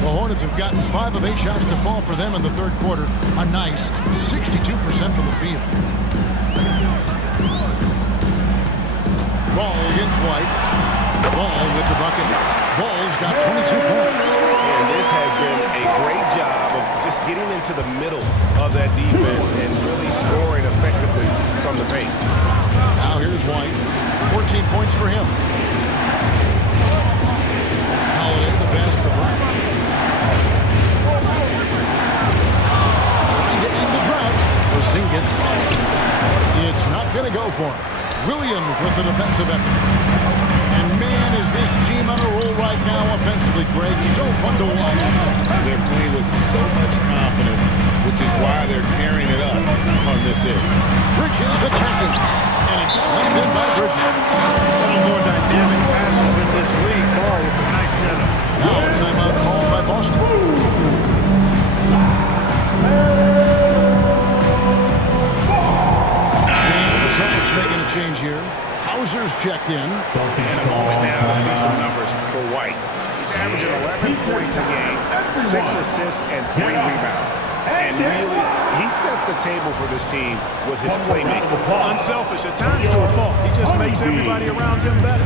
The Hornets have gotten 5 of 8 shots to fall for them in the third quarter. A nice 62% from the field. Ball against White. Ball with the bucket. Ball's got 22 points. And this has been a great job of just getting into the middle of that defense and really scoring effectively from the paint. Now here's White. 14 points for him. Holiday the best to Brown. Trying to end the drought. Porzingis. It's not going to go for him. Williams with the defensive effort. And man, is this team on a roll right now offensively, Greg. So fun to watch. They're playing with so much confidence, which is why they're tearing it up on this end. Bridges attacking. And it's slammed in by Bridges. One of the more dynamic passes in this league. Ball with a nice setup. Now a timeout called by Boston. And the Celtics making a change here. Hauser's checked in. And a moment now to see some numbers for White. He's averaging 11 points a game, 6 assists, and 3 rebounds. And really, he sets the table for this team with his playmaking. Unselfish at times to a fault. He just makes everybody around him better.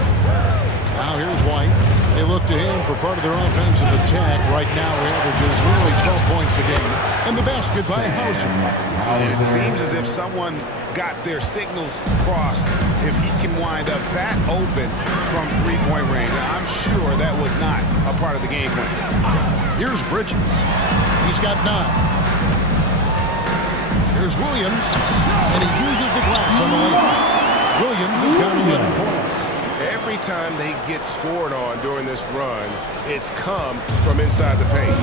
Now here's White. They look to him for part of their offensive attack. Right now he averages nearly 12 points a game. And the basket by Hauser. And it seems as if someone got their signals crossed. If he can wind up that open from three-point range, I'm sure that was not a part of the game plan. Here's Bridges. He's got 9. Here's Williams. And he uses the glass on the layup. Williams has got 11 points. Every time they get scored on during this run, it's come from inside the paint.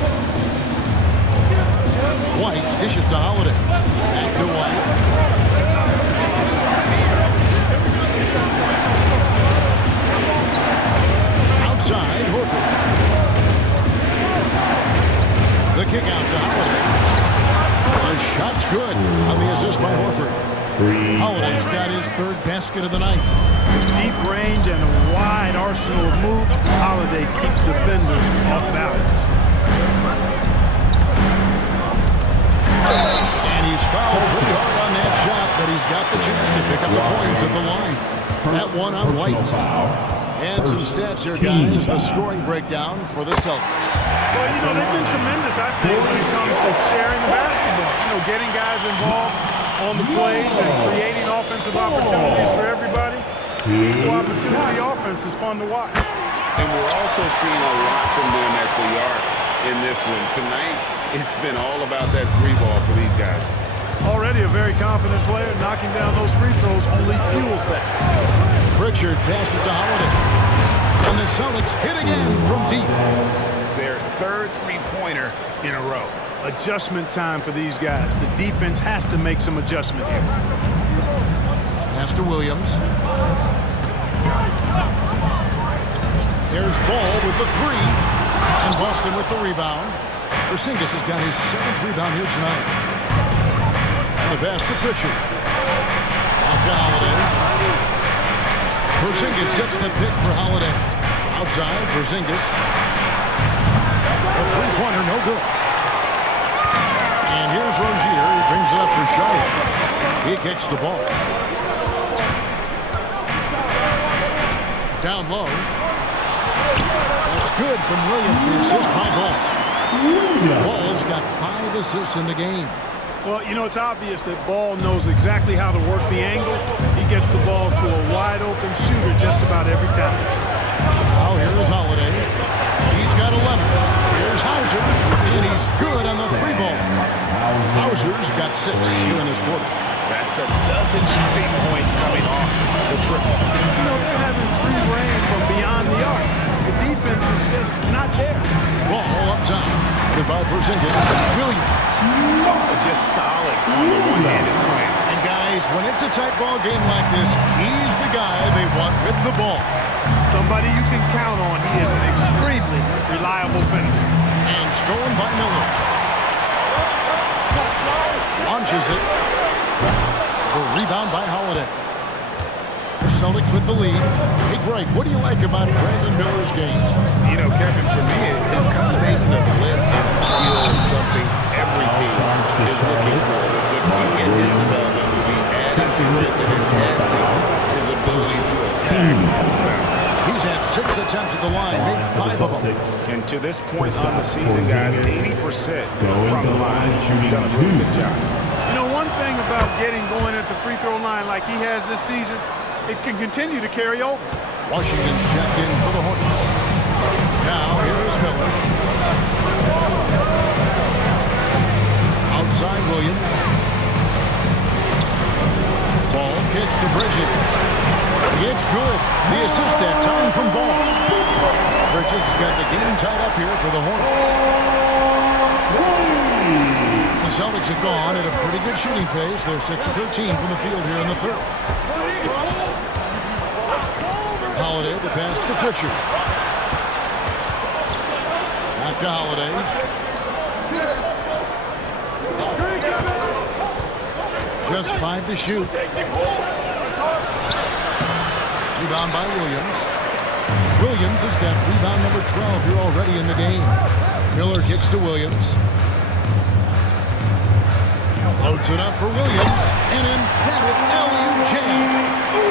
White dishes to Holiday. Back to White. Outside, Horford. The kick out to Holiday. The shot's good on the assist by Horford. Holiday's got his 3rd basket of the night. Deep range and a wide arsenal of moves. Holiday keeps defenders off balance. And he's fouled pretty hard on that shot, but he's got the chance to pick up the points at the line. That one on White. And some stats here, guys. The scoring breakdown for the Celtics. Well, you know, they've been tremendous, I think, when it comes to sharing the basketball. You know, getting guys involved on the plays and creating offensive opportunities for everybody. Equal opportunity offense is fun to watch. And we're also seeing a lot from them at the arc in this one. Tonight, it's been all about that three ball for these guys. Already a very confident player. Knocking down those free throws only fuels that. Pritchard passes to Holiday. And the Celtics hit again from deep. Their third three-pointer in a row. Adjustment time for these guys. The defense has to make some adjustment here. Pass to Williams. There's Ball with the three. And Boston with the rebound. Porzingis has got his 7th rebound here tonight. And the pass to Pritchard. Off to Holiday. Porzingis sets the pick for Holiday. Outside, Porzingis. A three-pointer, no good. And here's Rozier. He brings it up for Charlotte. He kicks the ball. Down low. That's good from Williams. The assist by Ball. Ball's got 5 assists in the game. Well, you know, it's obvious that Ball knows exactly how to work the angles. He gets the ball to a wide-open shooter just about every time. Now here's Holiday. He's got 11. Here's Hauser. And he's good on the three ball. Hauser's got 6 here in this quarter. That's a dozen straight points coming off the triple. You know, they're having free reign from beyond the arc. The defense is just not there. Ball up top. Goodbye, Porzingis. Williams. Oh, just solid on the one-handed slam. And guys, when it's a tight ball game like this, he's the guy they want with the ball. Somebody you can count on. He is an extremely reliable finisher. And stolen by Miller. Launches it. The rebound by Holiday. The Celtics with the lead. Hey, Greg, what do you like about Brandon Miller's game? You know, Kevin, for me, his combination of length and skill is something every team is looking for. The key in his development will be adding strength and enhancing his ability to attack off the bounce. He's had 6 attempts at the line, made 5 of them. And to this point on the season, guys, 80% from the line. Done a really good job. You know, one thing about getting going at the free throw line like he has this season, it can continue to carry over. Washington's checked in for the Hornets. Now, here is Miller. Outside Williams. Ball kicks to Bridges. It's good. The assist that time from Ball. Bridges has got the game tied up here for the Hornets. The Celtics have gone at a pretty good shooting pace. They're 6 of 13 from the field here in the third. Holiday, the pass to Pritchard. Back to Holiday. Just 5 to shoot. Rebound by Williams. Williams has got rebound number 12 here already in the game. Miller kicks to Williams. Floats it up for Williams. An emphatic alley-oop jam.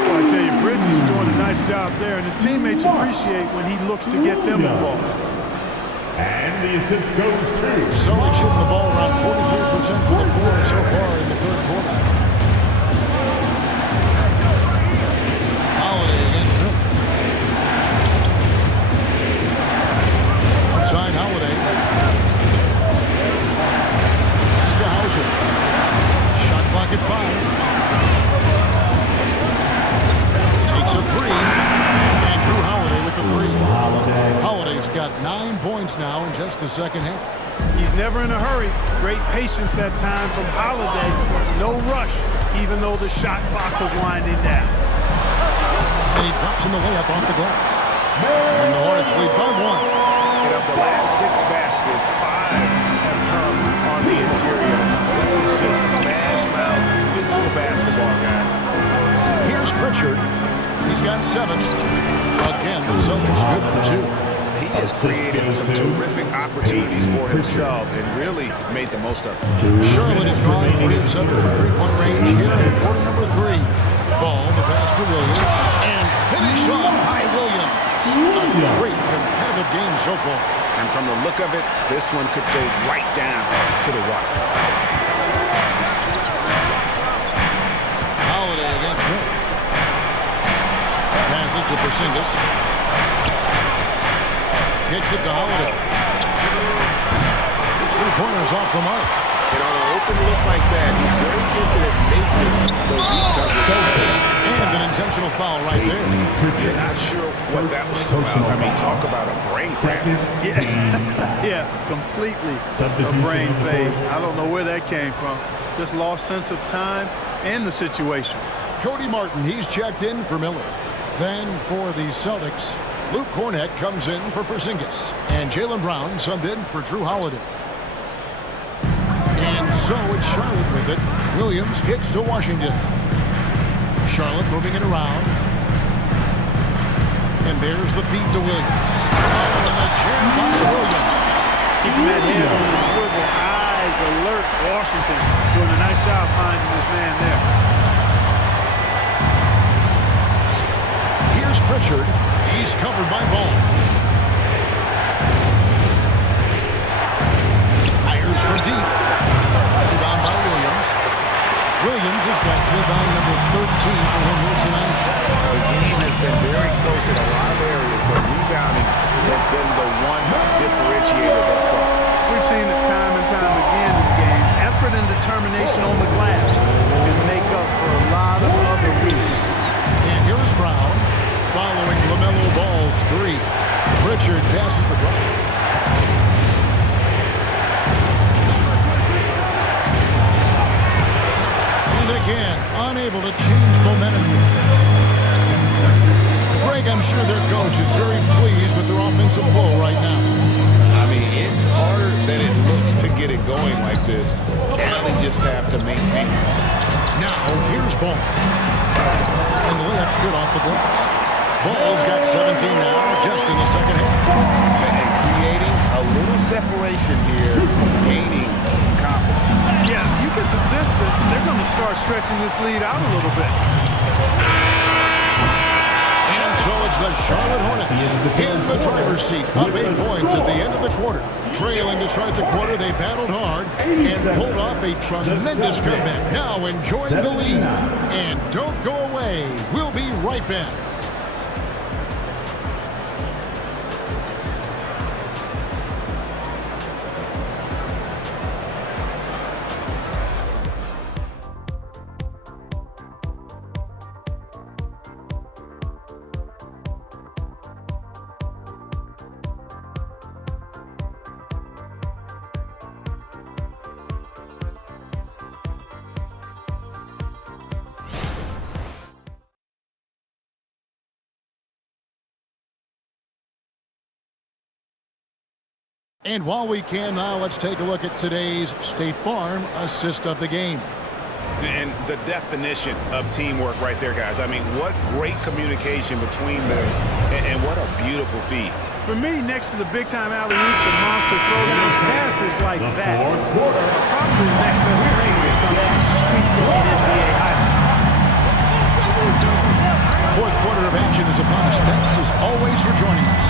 Well, I tell you, Bridges is doing a nice job there, and his teammates appreciate when he looks to get them involved. And the assist goes to. Celtics shooting the ball around 43% from the floor so far in the third quarter. Holiday against Miller. Outside Holiday. Pass to Hauser. Shot clock at 5. Takes a 3. And Drew Holiday with the 3. Holiday's got 9 points now in just the second half. He's never in a hurry. Great patience that time from Holiday. No rush, even though the shot clock was winding down. And he drops in the layup off the glass. And the Hornets lead by 1. And of the last 6 baskets, 5 have come on the interior. This is just smash mouth physical basketball, guys. Here's Pritchard. He's got 7. Again, the Celtics good for 2. He has created some terrific opportunities for himself and really made the most of it. Charlotte is gone 3 of 7 from three-point range here in quarter number 3. Ball, the pass to Williams, and finished off by Williams. A great competitive game so far. And from the look of it, this one could go right down to the wire. Holiday against Wood. Passes to Porzingis. Kicks it to Holiday. His three-pointers off the mark. And on an open look like that, he's very gifted at making the recovery. And an intentional foul right there. You're not sure what that was about. I mean, talk about a brain cramp. Yeah, completely a brain fade. I don't know where that came from. Just lost sense of time and the situation. Cody Martin, he's checked in for Miller. Then for the Celtics, Luke Cornett comes in for Porzingis. And Jaylen Brown subbed in for Drew Holiday. And so it's Charlotte with it. Williams kicks to Washington. Charlotte moving it around. And there's the feed to Williams. And the jam by Williams. Keeping that head on the swivel, eyes alert. Washington doing a nice job finding this man there. Here's Pritchard. He's covered by Ball. Fires from deep. Rebound by Williams. Williams has got rebound number 13 for him here tonight. The game has been very close in a lot of areas, but rebounding has been the one differentiator thus far. We've seen it time and time again in games. Effort and determination on the glass can make up for a lot of other weaknesses. And here's Brown following LaMelo Ball's three. Pritchard passes to Brown. Again, unable to change momentum. Greg, I'm sure their coach is very pleased with their offensive flow right now. I mean, it's harder than it looks to get it going like this. Now they just have to maintain it. Now, here's Ball. And the layup's good off the glass. Ball's got 17 now, just in the second half. And creating a little separation here, gaining some confidence. Yeah, you get the sense that they're going to start stretching this lead out a little bit. And so it's the Charlotte Hornets in the driver's seat, up 8 points at the end of the quarter. Trailing to start the quarter, they battled hard and pulled off a tremendous comeback. Now enjoying the lead. And don't go away. We'll be right back. And while we can now, let's take a look at today's State Farm assist of the game. And the definition of teamwork right there, guys. I mean, what great communication between them, and what a beautiful feed. For me, next to the big-time alley-oops and monster throwdowns, passes like that are probably the next best thing when it comes to sweet-looking NBA highlights. Fourth quarter of action is upon us. Thanks as always for joining us.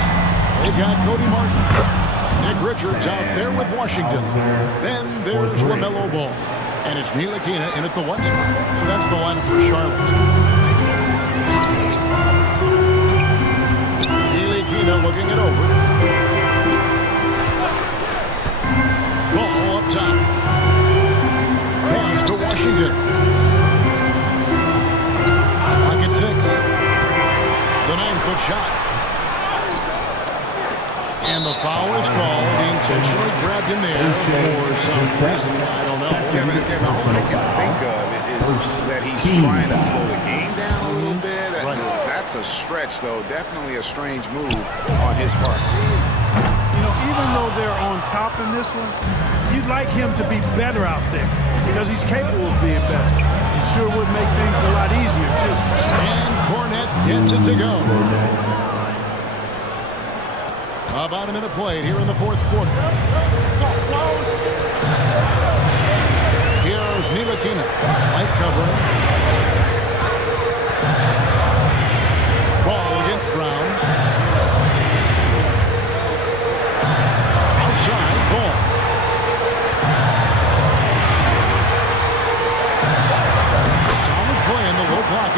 They've got Cody Martin. Nick Richards out there with Washington. Then there's LaMelo Ball. And it's Ntilikina in at the 1 spot. So that's the lineup for Charlotte. Ntilikina looking it over. Ball up top. Pass to Washington. Like at 6. The 9-foot shot. And the foul is called. He intentionally grabbed him there for some reason. I don't know. Kevin, all I can think of is that he's trying to slow the game down a little bit. Right. That's a stretch, though. Definitely a strange move on his part. You know, even though they're on top in this one, you'd like him to be better out there because he's capable of being better. It sure would make things a lot easier, too. And Cornett gets it to go. About a minute played here in the fourth quarter. Here's Ntilikina. Light covering. Ball against Brown.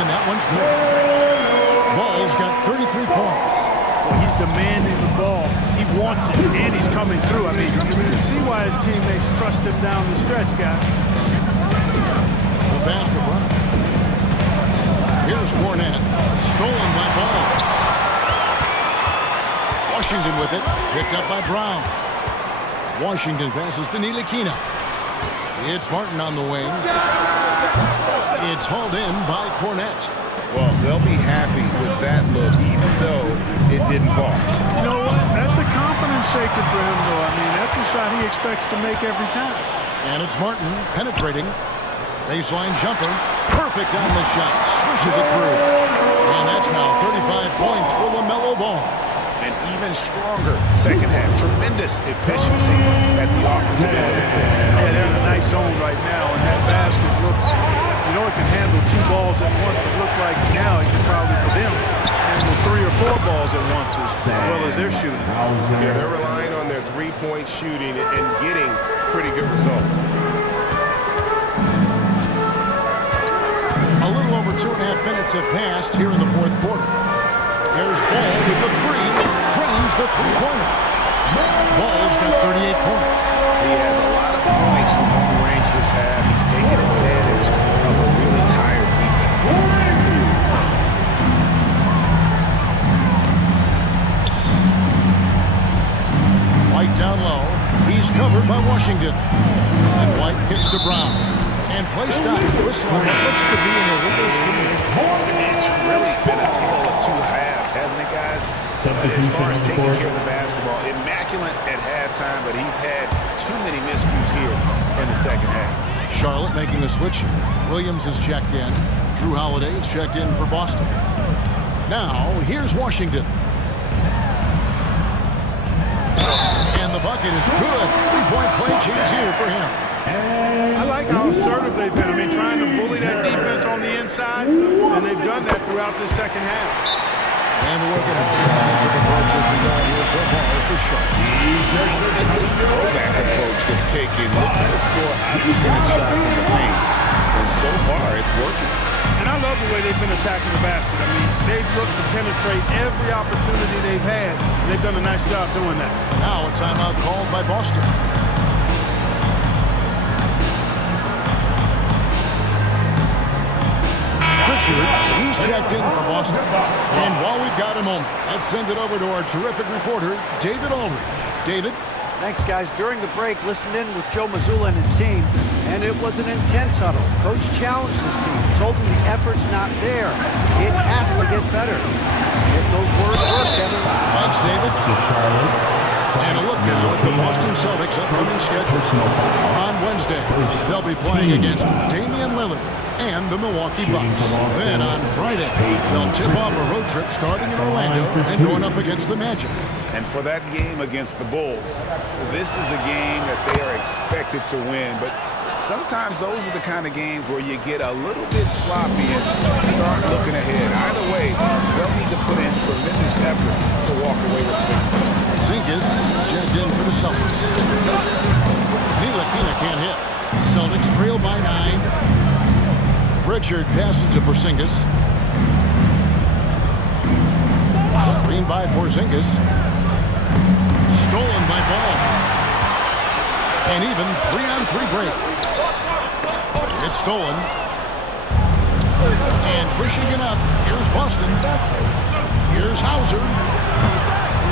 and that one's good. Ball's got 33 points. Well, he's demanding the ball. He wants it, and he's coming through. I mean, you see why his teammates trust him down the stretch, guys. The basketball. Here's Cornette. Stolen by Ball. Washington with it. Picked up by Brown. Washington passes to Ntilikina. It's Martin on the wing. It's hauled in by Cornette. Well, they'll be happy with that look, even though it didn't fall. You know what? That's a confidence shaker for him, though. I mean, that's a shot he expects to make every time. And it's Martin penetrating. Baseline jumper. Perfect on the shot. Swishes it through. And that's now 35 points for LaMelo Ball. And even stronger second half. Tremendous efficiency at the offensive end of the floor. Yeah, there's a nice zone right now, and that basket looks, you know, it can handle 2 balls at once. It looks like now it can probably, for them, handle 3 or 4 balls at once as well as they're shooting. Yeah, they're relying on their three-point shooting and getting pretty good results. A little over 2.5 minutes have passed here in the fourth quarter. There's Ball with the three. Drains the three-pointer. Ball's got 38 points. He has a lot of points from long range this half. He's taking advantage of a really tired defense. White down low. He's covered by Washington. And White kicks to Brown. And play stops. Whistle on what looks to be an illegal screen. It's really been a tale of 2 halves, hasn't it, guys? As far as taking care of the basketball, immaculate at halftime, but he's had too many miscues here in the second half. Charlotte making a switch here. Williams is checked in. Drew Holiday is checked in for Boston. Now, here's Washington. And the bucket is good. 3-point play chance here for him. I like how assertive they've been. I mean, trying to bully that defense on the inside, and they've done that throughout this second half. And look at how the offensive approach has been going here so far for Charlotte. And this throwback approach they've taken, looking to score high percentage shots in the paint. And so far, it's working. And I love the way they've been attacking the basket. I mean, they've looked to penetrate every opportunity they've had, and they've done a nice job doing that. Now a timeout called by Boston. He's checked in for Boston. And while we've got a moment, let's send it over to our terrific reporter, David Aldridge. David? Thanks, guys. During the break, listened in with Joe Mazzulla and his team, and it was an intense huddle. Coach challenged his team, told them the effort's not there. It has to get better. If those words work, Kevin. Thanks, David. And a look now at the Boston Celtics' upcoming schedule. On Wednesday, they'll be playing against Damian Lillard and the Milwaukee Bucks. Then on Friday, they'll tip off a road trip starting in Orlando and going up against the Magic. And for that game against the Bulls, this is a game that they are expected to win. But sometimes those are the kind of games where you get a little bit sloppy and start looking ahead. Either way, they'll need to put in tremendous effort to walk away with the victory. Zinkis checked in for the Celtics. Ntilikina can't hit. Celtics trail by 9. Pritchard passes to Porzingis. Screen by Porzingis. Stolen by Ball. And even 3-on-3 break. It's stolen. And pushing it up. Here's Boston. Here's Hauser.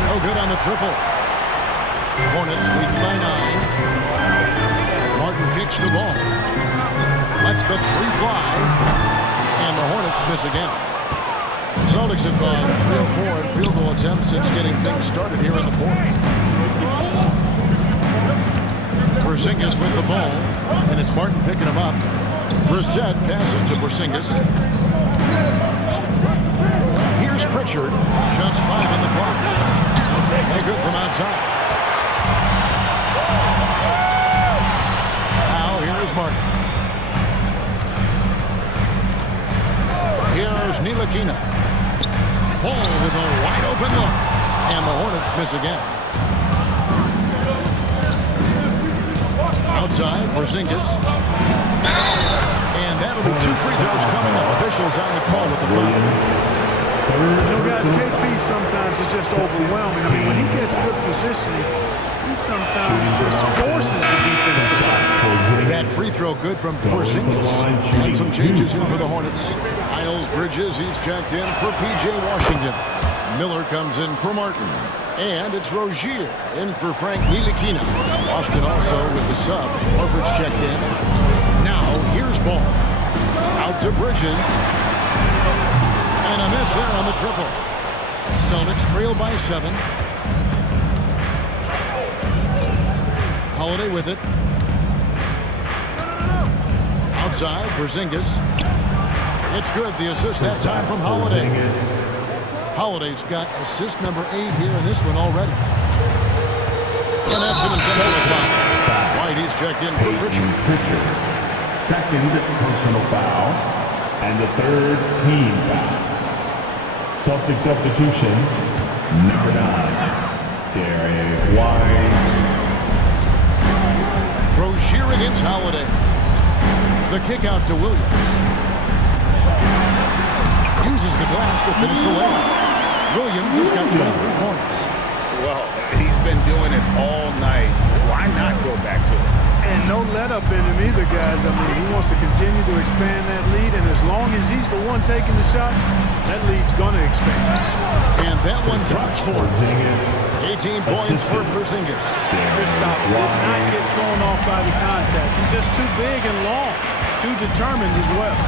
No good on the triple. Hornets leading by 9. Martin kicks the ball. Lets the three fly. And the Hornets miss again. The Celtics have gone 3 of 4 in field goal attempts since getting things started here in the fourth. Porzingis with the ball. And it's Martin picking him up. Brissett passes to Porzingis. Here's Pritchard. Just 5 on the clock. No good from outside. Now here's Martin. Here's Ntilikina. Ball with a wide open look. And the Hornets miss again. Outside, Porzingis. And that'll be 2 free throws coming up. Officials officials on the call with the foul. You know, guys, KP sometimes is just overwhelming. I mean, when he gets good positioning, he sometimes just forces the defense to foul. That free throw good from Porzingis. And some changes here for the Hornets. Miles Bridges, he's checked in for P.J. Washington. Miller comes in for Martin. And it's Rozier in for Frank Ntilikina. Boston also with the sub. Horford's checked in. Now, here's Ball. Out to Bridges. And a miss there on the triple. Celtics trail by 7. Holiday with it. Outside, Porzingis. It's good. The assist that time from Holiday. Holiday's got assist number 8 here in this one already. And that's an intentional foul. White, he's checked in for Pritchard. Second personal foul. And the third team foul. Celtic substitution, number 9, Derek White. Rozier against Holiday. The kick out to Williams. Uses the glass to finish the layup. Williams has got 23 points. Well, he's been doing it all night. Why not go back to it? And no let up in him either, guys. I mean, he wants to continue to expand that lead, and as long as he's the one taking the shot, that lead's going to expand. And that one drops for him. 18 points for Porzingis. Kristaps did not get thrown off by the contact. He's just too big and long, too determined as well.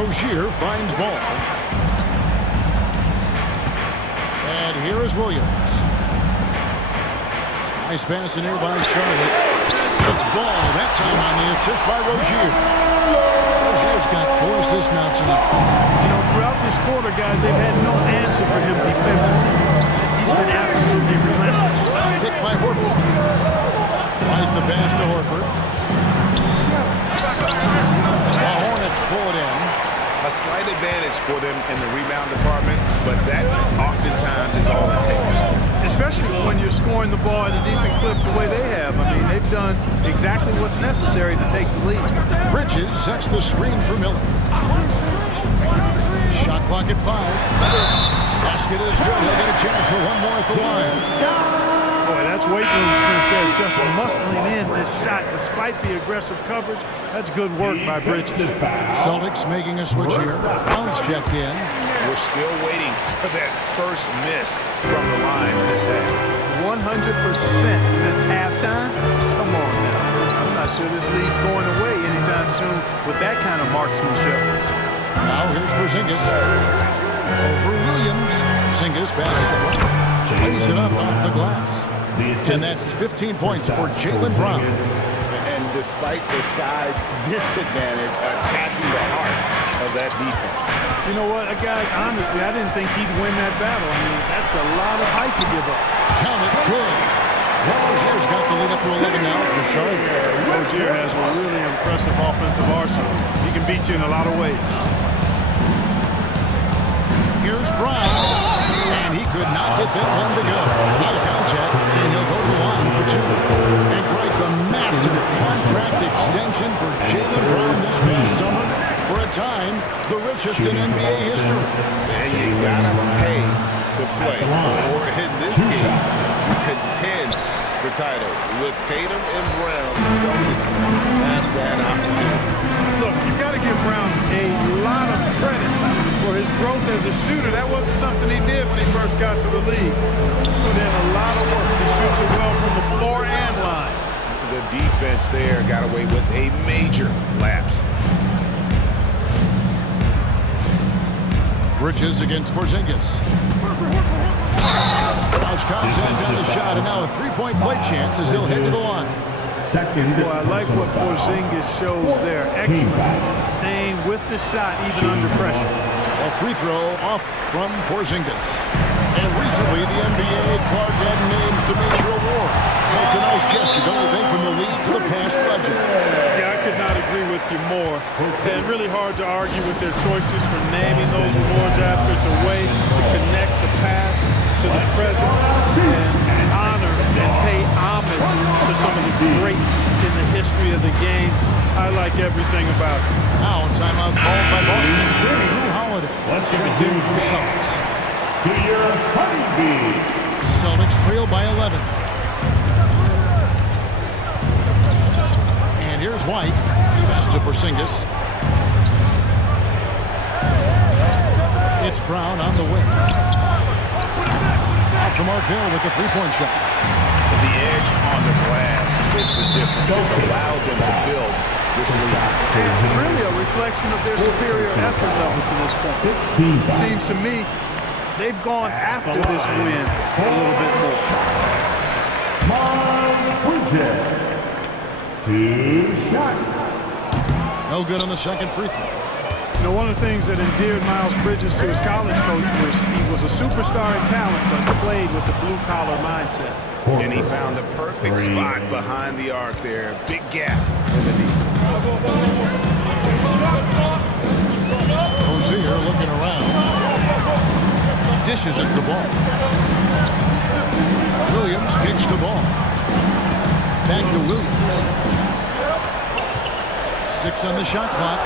Rozier finds Ball. And here is Williams. Nice pass in here by Charlotte. It's Ball, that time on the assist by Rozier. Rozier's got 4 assists now tonight. You know, throughout this quarter, guys, they've had no answer for him defensively. He's been absolutely relentless. Picked by Horford. Right the pass to Horford. The Hornets pull it in. A slight advantage for them in the rebound department, but that oftentimes is all it takes. Especially when you're scoring the ball at a decent clip the way they have. I mean, they've done exactly what's necessary to take the lead. Bridges sets the screen for Miller. Shot clock at 5. Basket is good. He'll get a chance for one more at the line. Boy, that's weight room strength there. Just muscling in this shot despite the aggressive coverage. That's good work by Bridges. Celtics making a switch here. Brown's checked in. We're still waiting for that first miss from the line in this half. 100% since halftime? Come on now. I'm not sure this lead's going away anytime soon with that kind of marksmanship. Now here's Porzingis. Over Williams. Porzingis passes the ball. Plays it up off the glass. And that's 15 points for Jaylen Brown. And despite the size disadvantage, attacking the heart of that defense. You know what, guys, honestly, I didn't think he'd win that battle. I mean, that's a lot of height to give up. Count it good. Rozier's got the lead up to 11 now for Charlotte. Rozier has a really impressive offensive arsenal. He can beat you in a lot of ways. Here's Brown. And he could not get that one to go. Out of contact, and he'll go to the line for 2. And quite the massive contract extension for Jaylen Brown this past summer. For a time, the richest in NBA history. And you gotta pay to play, or in this case, to contend for titles. With Tatum and Brown, the Celtics have that opportunity. Look, you gotta give Brown a lot of credit for his growth as a shooter. That wasn't something he did when he first got to the league. He put in a lot of work. He shoots it well from the floor and line. The defense there got away with a major lapse. Bridges against Porzingis. Cross contact on the shot, and now a 3-point play chance as he'll head to the line. Second. Boy, I like what Porzingis shows there. Excellent. Staying with the shot even under pressure. A free throw off from Porzingis. And recently, the NBA Clark had names to major awards. Well, it's a nice gesture, don't you think, from the league to the past legend? Yeah, I could not agree with you more. And really hard to argue with their choices for naming those awards after. It's a way to connect the past to the present and honor and pay homage to some of the greats in the history of the game. I like everything about it. Now timeout called by Boston. Drew Holiday. Let's get Checked in for the Celtics. To your Honeybee. Celtics trail by 11. And here's White. Pass to Porzingis. It's Brown on the wing. Off the mark there with the three-point shot. The edge on the glass is the difference. It's allowed them to build this lead. And really a reflection of their superior effort level to this point. Seems to me they've gone after this win a little bit more. Miles Bridges. 2 shots. No good on the second free throw. You know, one of the things that endeared Miles Bridges to his college coach was he was a superstar in talent, but played with the blue-collar mindset. And he found the perfect spot behind the arc there. Big gap in the knee. Rozier looking around. Dishes at the ball. Williams kicks the ball. Back to Williams. 6 on the shot clock.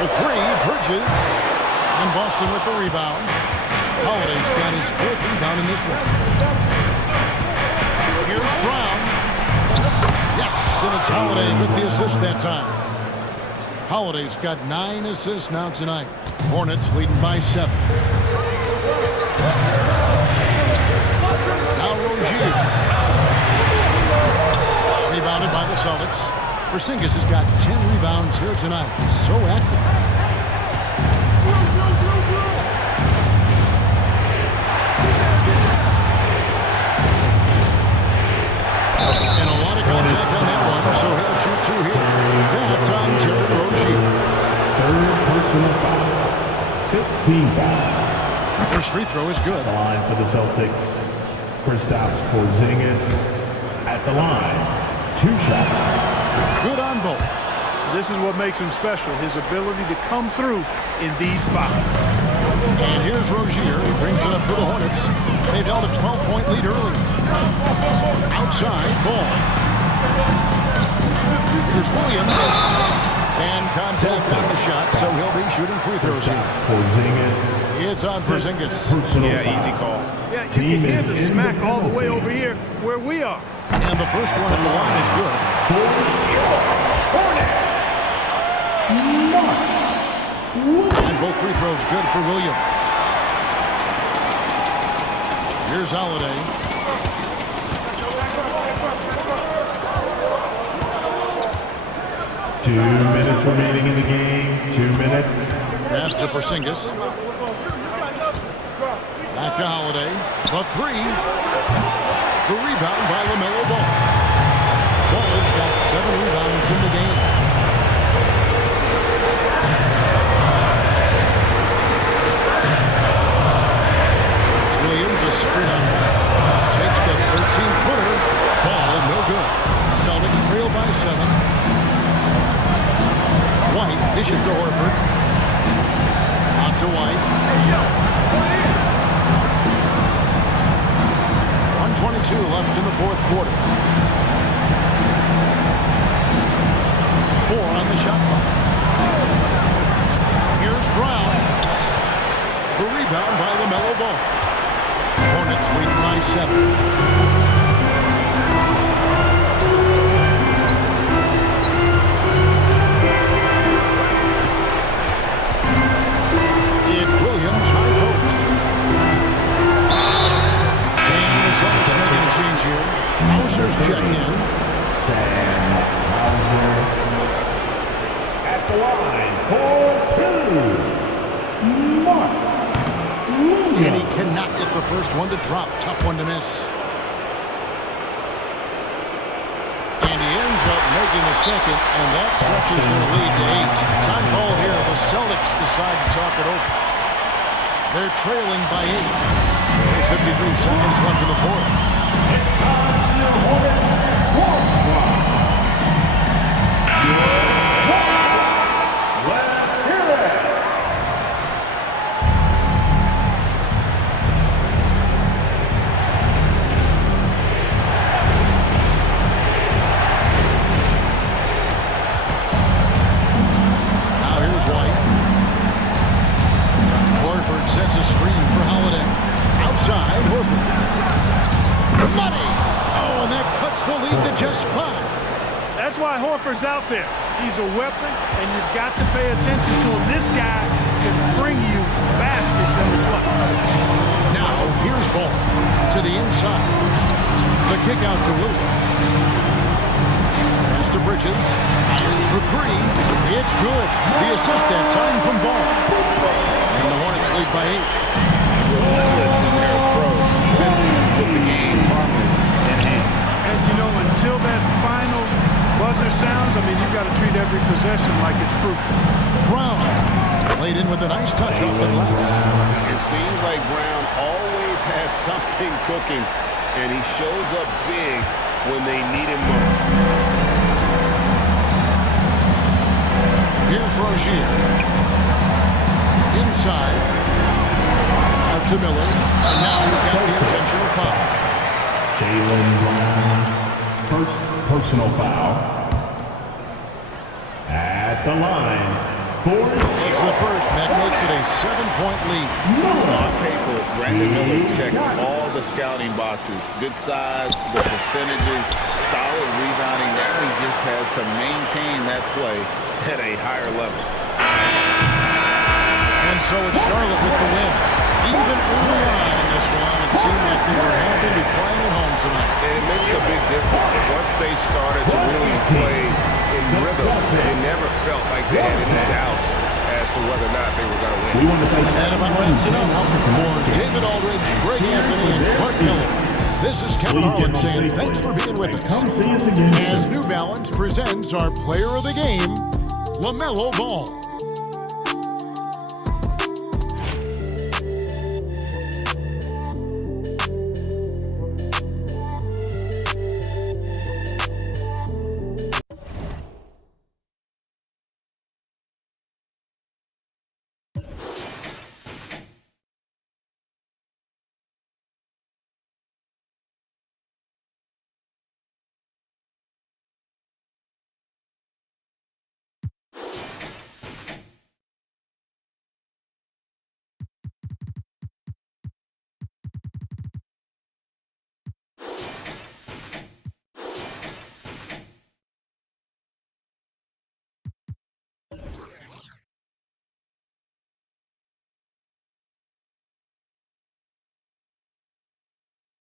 The 3, Bridges. And Boston with the rebound. Holiday's got his 4th rebound in this one. Here's Brown. Yes, and it's Holiday with the assist that time. Holiday's got 9 assists now tonight. Hornets leading by 7. Now Rozier. Rebounded by the Celtics. Porzingis has got 10 rebounds here tonight. He's so active. And a lot of contact on that one, so he'll shoot 2 here. That's on Terry Rozier. 3rd personal foul. 15 foul. First free throw is good. Line for the Celtics. Kristaps Porzingis at the line. 2 shots. Good on both. This is what makes him special, his ability to come through in these spots. And here's Rozier. He brings it up for the Hornets. They've held a 12-point lead early. Outside, ball. Here's Williams. And contact on the shot, so he'll be shooting free throws here. Porzingis. It's on Porzingis. Yeah, easy call. Yeah, you can hear the smack all the way over here where we are. And the first one at the line is good. And both free throws good for Williams. Here's Holiday. Two minutes remaining in the game. 2 minutes. Pass to Porzingis. Back to Holiday. The 3. The rebound by LaMelo Ball. Ball's got 7 rebounds in the game. Williams a sprint on White. Takes the 13-footer. Ball no good. Celtics trail by 7. White dishes to Horford. On to White. 1:22 left in the 4th quarter. 4 on the shot clock. Here's Brown. The rebound by LaMelo Ball. Hornets lead by 7. It's Williams, high post. And the Celtics making a change here. Hauser's checked in. Sam Hauser at the line for 2. Mark Williams. And he cannot get the first one to drop. Tough one to miss. And he ends up making the second, and that stretches their lead to 8. Time call here. The Celtics decide to talk it over. They're trailing by 8. 53 seconds left in the 4th. Let's hear it. why Horford's out there. He's a weapon, and you've got to pay attention to him. This guy can bring you baskets in the clutch. Now, here's Ball to the inside. The kick out to Williams. Pass to Bridges. Fires for three. It's good. The assist that time from Ball. And the Hornets lead by 8. Relentless in their approach, even with the game firmly in hand. And, you know, until that final buzzer sounds, I mean, you've got to treat every possession like it's crucial. Brown laid in with a nice touch off the glass. It seems like Brown always has something cooking, and he shows up big when they need him most. Here's Rozier. Inside. Out to Miller. And now he's got the intentional foul. Jaylen Brown, first personal foul. At the line, it's the first, and that makes it a 7-point lead. On paper, Brandon Miller checked all the scouting boxes. Good size, the percentages, solid rebounding. Now he just has to maintain that play at a higher level. And so it's Charlotte with the win. Even early on in this one, it seemed like they were happy to be playing at home tonight. And it makes a big difference. Once they started to really play in rhythm, they never felt like they had any doubts as to whether or not they were going to win. And that about wraps it up. For David Aldridge, Greg Anthony, and Clark Miller, this is Kevin Harlan saying thanks for being with us. As New Balance presents our player of the game, LaMelo Ball.